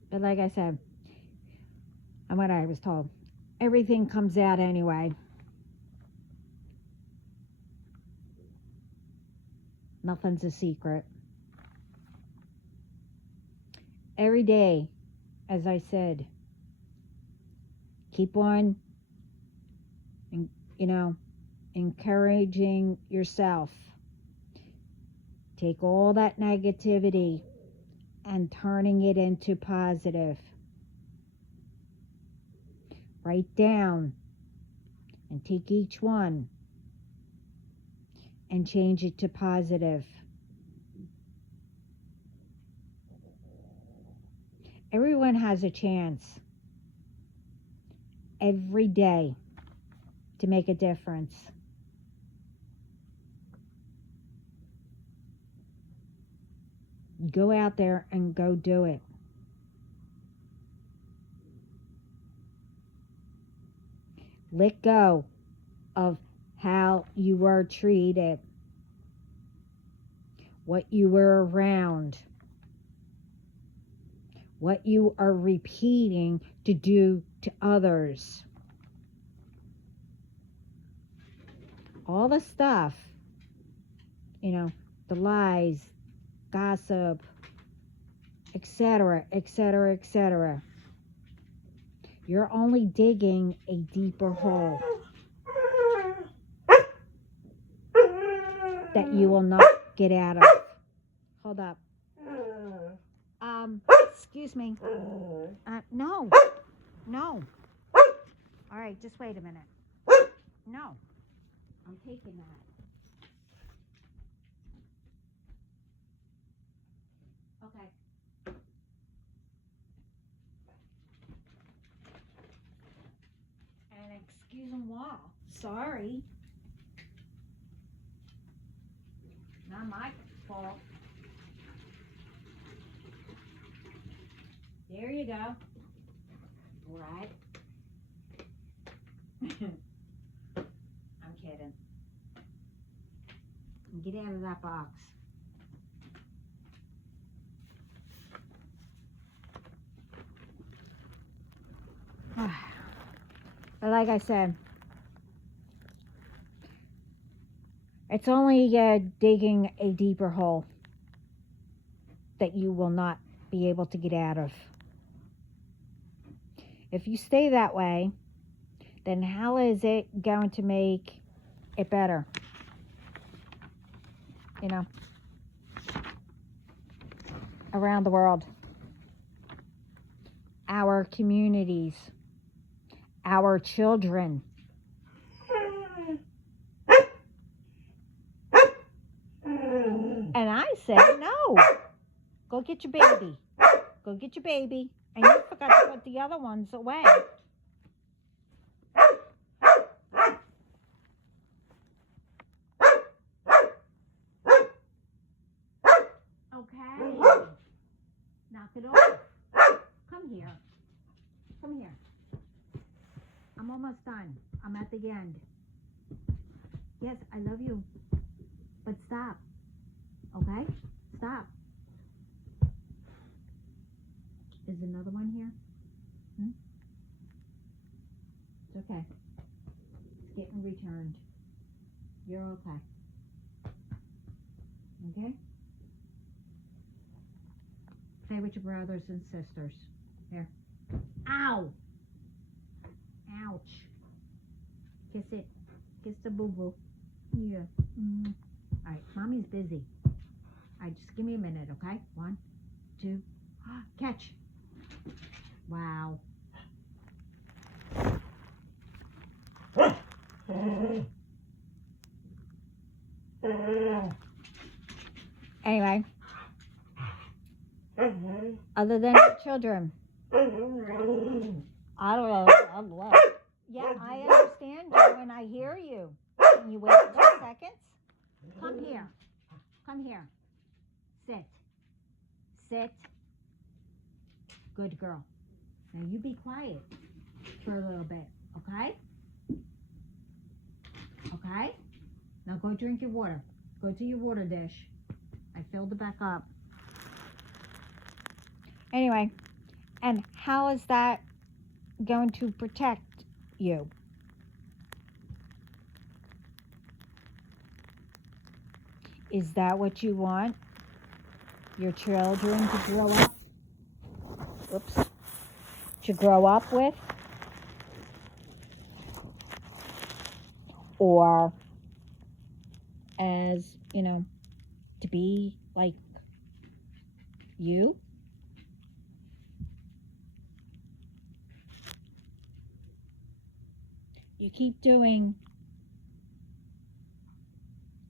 but like I said, and what I was told, everything comes out anyway. Nothing's a secret. Every day, as I said, keep on, encouraging yourself. Take all that negativity and turning it into positive. Write down and take each one and change it to positive. Everyone has a chance every day to make a difference. Go out there and go do it. Let go of how you were treated, what you were around, what you are repeating to do to others. All the stuff, the lies, gossip, etc., etc., etc. You're only digging a deeper hole that you will not get out of. Hold up. Excuse me. No. All right, just wait a minute. No. I'm taking that. Okay. And excuse-moi. Sorry. Not my fault. There you go. Right. I'm kidding. Get out of that box. But like I said, it's only digging a deeper hole that you will not be able to get out of. If you stay that way, then how is it going to make it better? Around the world, our communities, our children. And I said, no, go get your baby. Go get your baby. And you forgot to put the other ones away. Okay. Knock it off. Come here. Come here. I'm almost done. I'm at the end. Yes, I love you. But stop. Okay? Stop. Is another one here? Hmm? It's okay. It's getting returned. You're okay. Okay? Play with your brothers and sisters. Here. Ow! Ouch. Kiss it. Kiss the boo-boo. Yeah. Mm. All right, mommy's busy. All right, just give me a minute, okay? 1, 2. Catch. Wow. Anyway, other than your children, I don't know. I'm lost. Yeah, I understand you and I hear you. Can you wait 2 seconds? Come here. Come here. Sit. Sit. Good girl. Now you be quiet for a little bit, okay? Okay? Now go drink your water. Go to your water dish. I filled it back up. Anyway, and how is that going to protect you? Is that what you want your children to grow up? Oops. To grow up with? Or as, to be like you? You keep doing,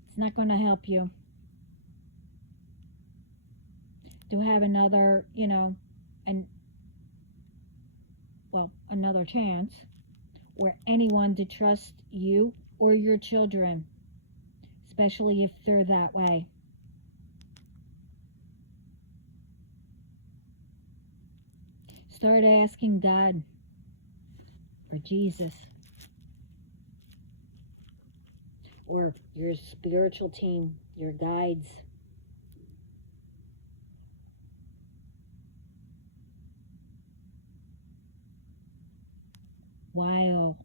it's not going to help you to have another, another chance or anyone to trust you or your children, especially if they're that way. Start asking God or Jesus or your spiritual team, your guides. While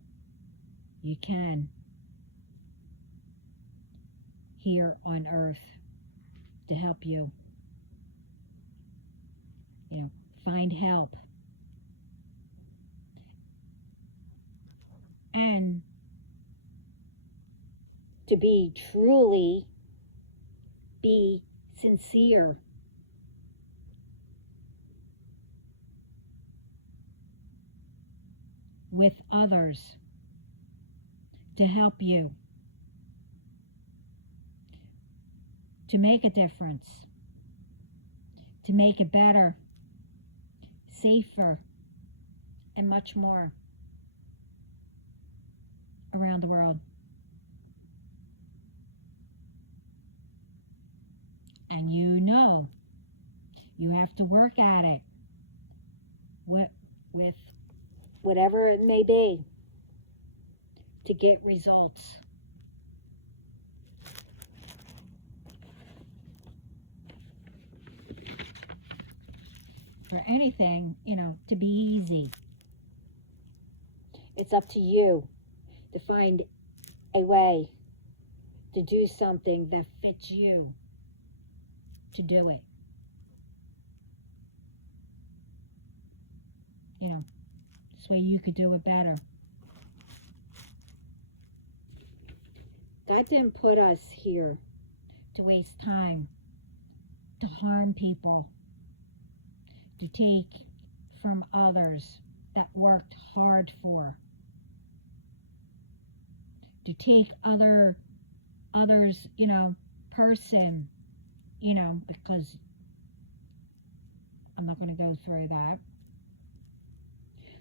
you can here on earth to help you, find help. And to be sincere. With others to help you, to make a difference, to make it better, safer, and much more around the world. And you have to work at it with whatever it may be to get results. For anything, to be easy. It's up to you to find a way to do something that fits you to do it. This way you could do it better. God didn't put us here to waste time, to harm people, to take from others that worked hard for, to take others, person, because I'm not going to go through that,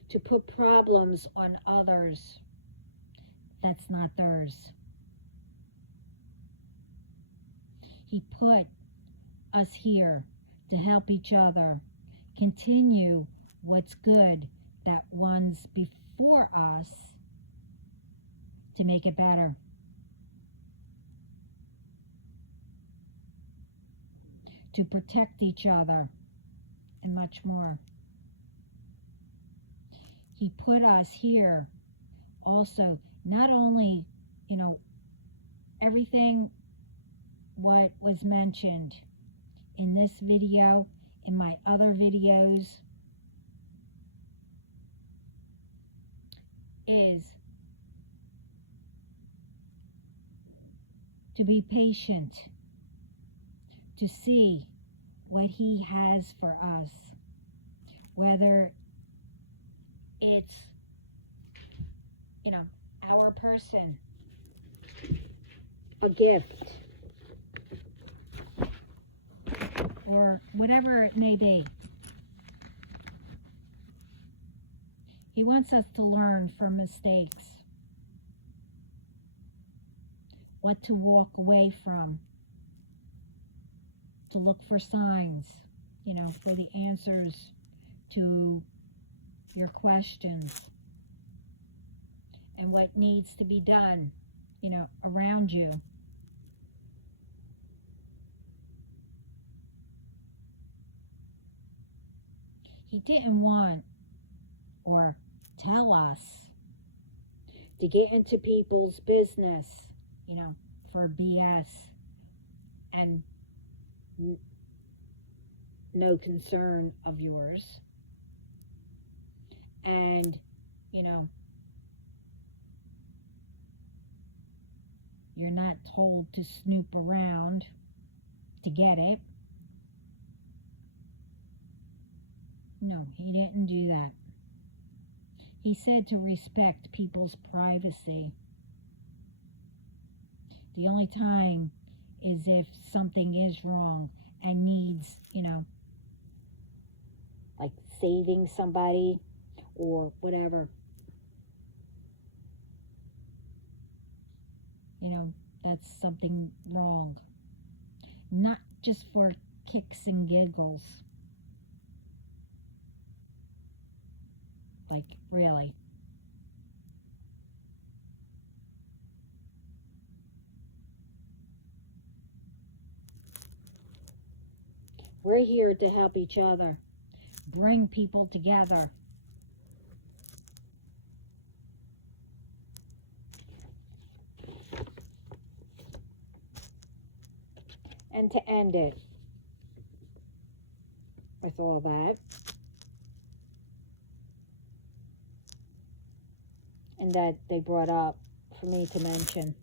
to put problems on others that's not theirs. He put us here to help each other continue what's good that one's before us to make it better. To protect each other and much more. He put us here also, not only, you know, everything what was mentioned in this video, in my other videos, is to be patient, to see what he has for us, whether it's, you know, our person, a gift, or whatever it may be. He wants us to learn from mistakes, what to walk away from, to look for signs, you know, for the answers to your questions, and what needs to be done, you know, around you. He didn't want or tell us to get into people's business, you know, for BS and no concern of yours. And, you know, you're not told to snoop around to get it. No, he didn't do that. He said to respect people's privacy. The only time is if something is wrong and needs, you know, like saving somebody or whatever. You know, that's something wrong. Not just for kicks and giggles. Like, really. We're here to help each other, bring people together. And to end it with all that, and that they brought up for me to mention.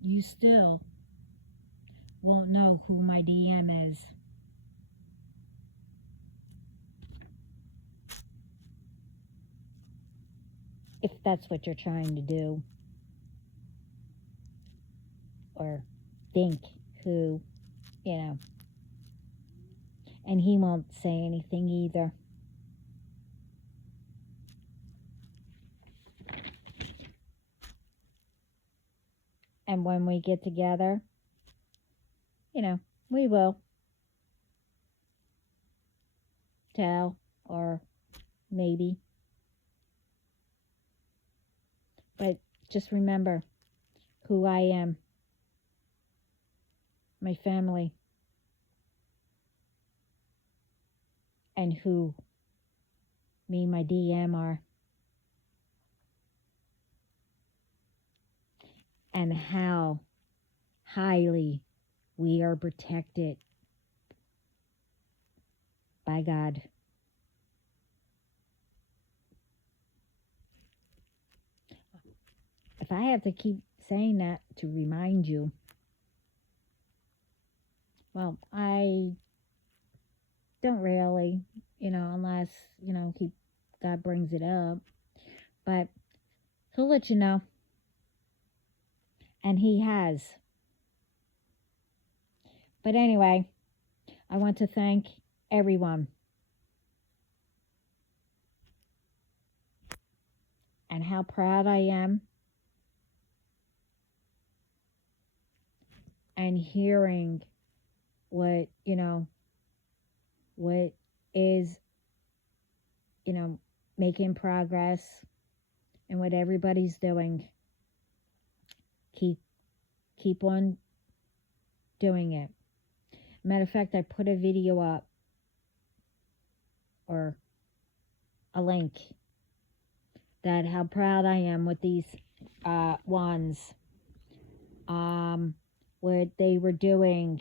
You still won't know who my DM is. If that's what you're trying to do. Or think who, you know. And he won't say anything either. And when we get together, you know, we will tell, or maybe. But just remember who I am, my family, and who me and my DM are, and how highly we are protected by God. If I have to keep saying that to remind you, well, I don't really, you know, unless, you know, God brings it up. But he'll let you know. And he has. But anyway, I want to thank everyone. And how proud I am. And hearing what, you know, what is, you know, making progress and what everybody's doing. Keep keep on doing it. Matter of fact, I put a video up or a link that how proud I am with these ones. What they were doing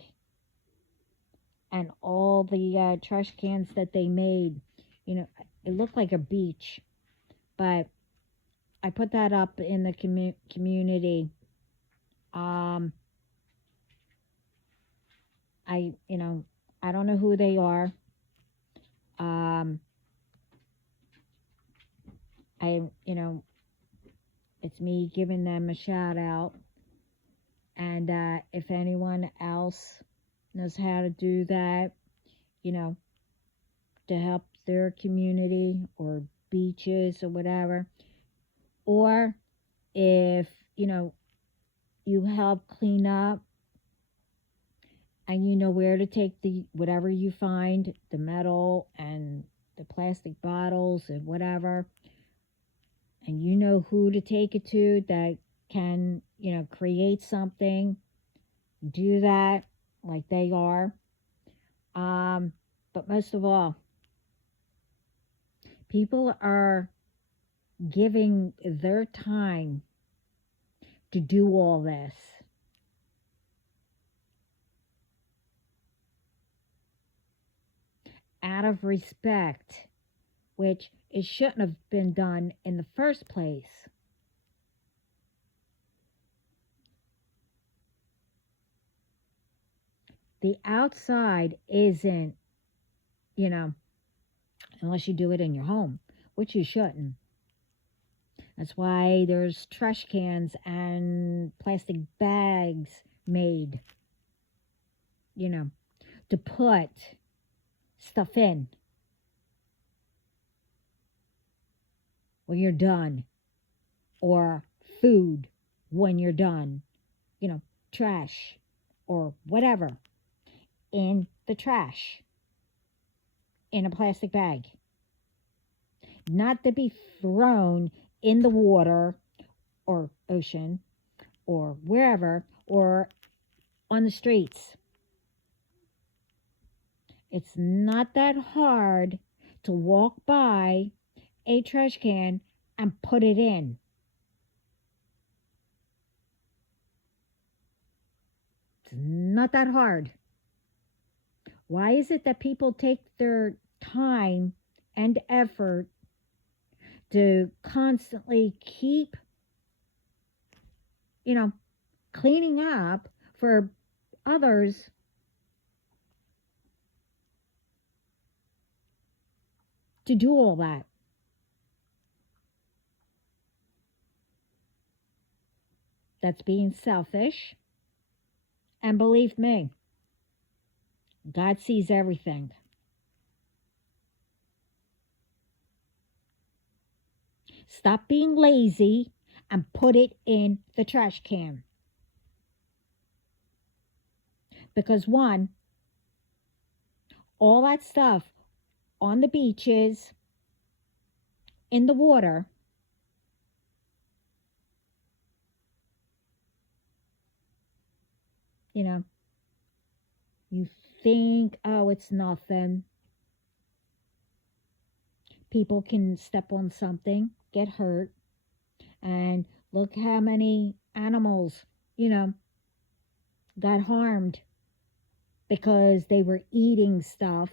and all the trash cans that they made. You know, it looked like a beach, but I put that up in the community. Um, I don't know who they are. Um, it's me giving them a shout out. And if anyone else knows how to do that, you know, to help their community or beaches or whatever, or if, you help clean up and you know where to take the whatever you find, the metal and the plastic bottles and whatever, and you know who to take it to that can, create something, do that like they are. But most of all, people are giving their time to do all this. Out of respect, which it shouldn't have been done in the first place. The outside isn't, unless you do it in your home, which you shouldn't. That's why there's trash cans and plastic bags made, to put stuff in when you're done, or food when you're done, trash or whatever in the trash in a plastic bag, not to be thrown in the water or ocean or wherever or on the streets. It's not that hard to walk by a trash can and put it in. It's not that hard. Why is it that people take their time and effort to constantly keep, cleaning up for others to do all that? That's being selfish. And believe me, God sees everything. Stop being lazy and put it in the trash can. Because one, all that stuff on the beaches, in the water, you think, oh, it's nothing. People can step on something, get hurt, and look how many animals, got harmed because they were eating stuff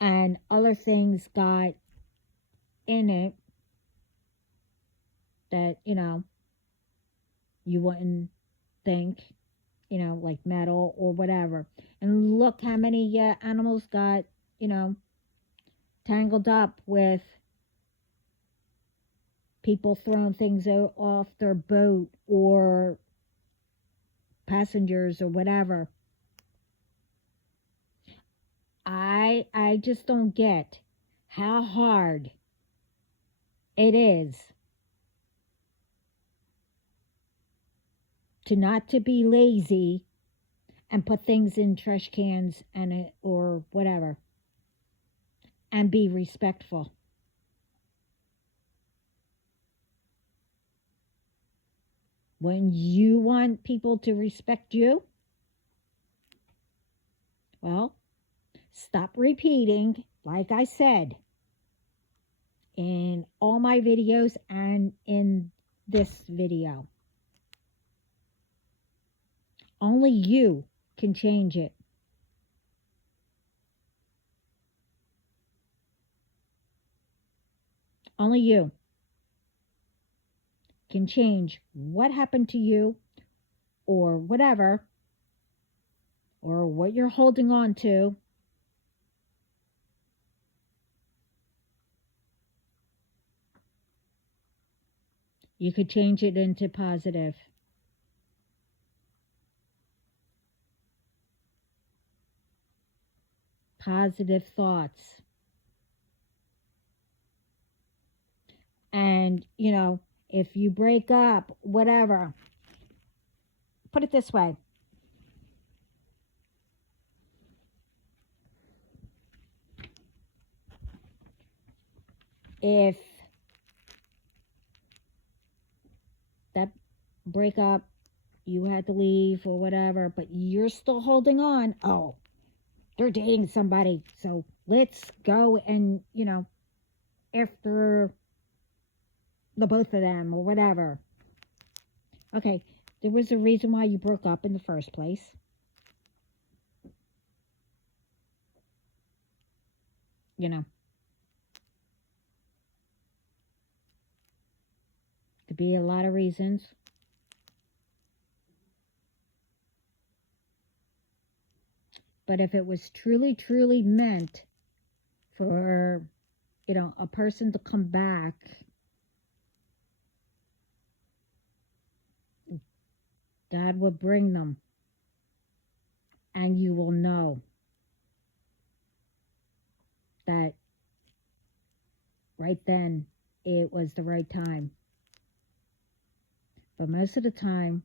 and other things got in it that, you wouldn't think, like metal or whatever. And look how many animals got, tangled up with people throwing things off their boat or passengers or whatever. I just don't get how hard it is to not to be lazy and put things in trash cans and or whatever and be respectful. When you want people to respect you, well, stop repeating, like I said in all my videos and in this video. Only you can change it. Only you can change what happened to you or whatever, or what you're holding on to. You could change it into positive thoughts. And, if you break up, whatever, put it this way. If that breakup, you had to leave or whatever, but you're still holding on, oh, they're dating somebody, so let's go and, after the both of them or whatever. Okay, there was a reason why you broke up in the first place. Could be a lot of reasons. But if it was truly, truly meant for, a person to come back, God will bring them. And you will know that right then it was the right time. But most of the time,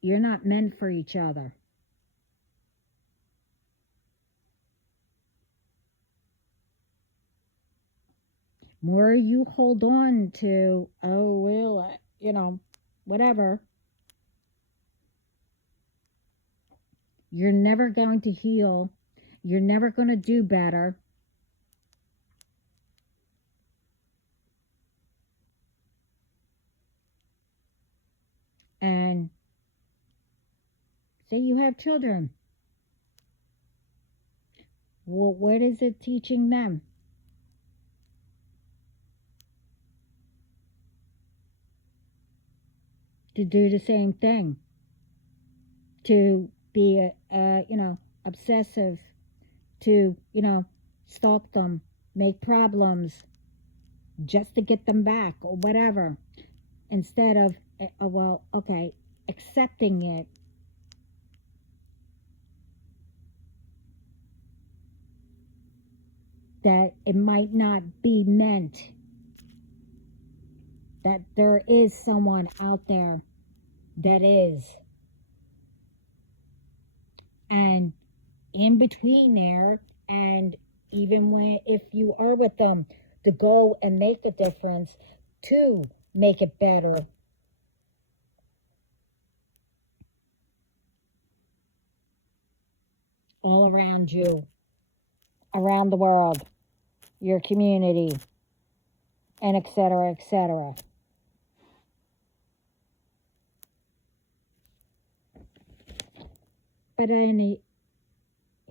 you're not meant for each other. More you hold on to, oh, well, whatever, you're never going to heal. You're never going to do better. And say you have children. Well, what is it teaching them? To do the same thing. To be, obsessive. To, stalk them, make problems just to get them back or whatever. Instead of, well, okay, accepting it. That it might not be meant. That there is someone out there that is. And in between there, and even if you are with them, to go and make a difference, to make it better. All around you, around the world, your community, and etc., etc. But any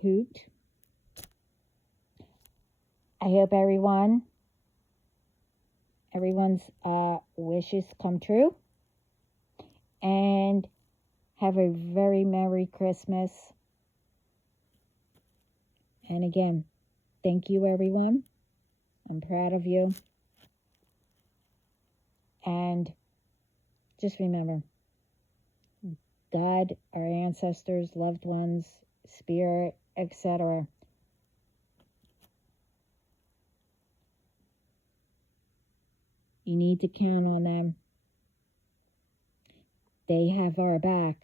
hoot, I hope everyone's wishes come true, and have a very Merry Christmas. And again, thank you, everyone. I'm proud of you. And just remember, God, our ancestors, loved ones, spirit, etc. You need to count on them. They have our back.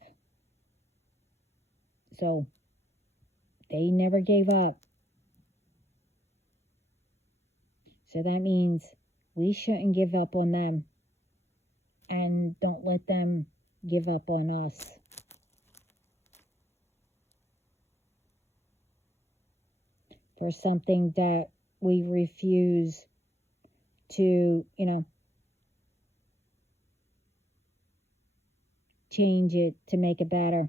So, they never gave up. So that means we shouldn't give up on them. and don't let them give up on us. For something that we refuse to, change it to make it better.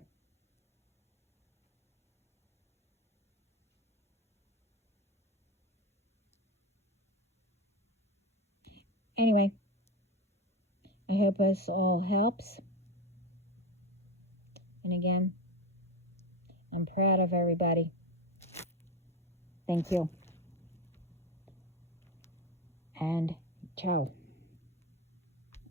Anyway, I hope this all helps. And again, I'm proud of everybody. Thank you. And ciao.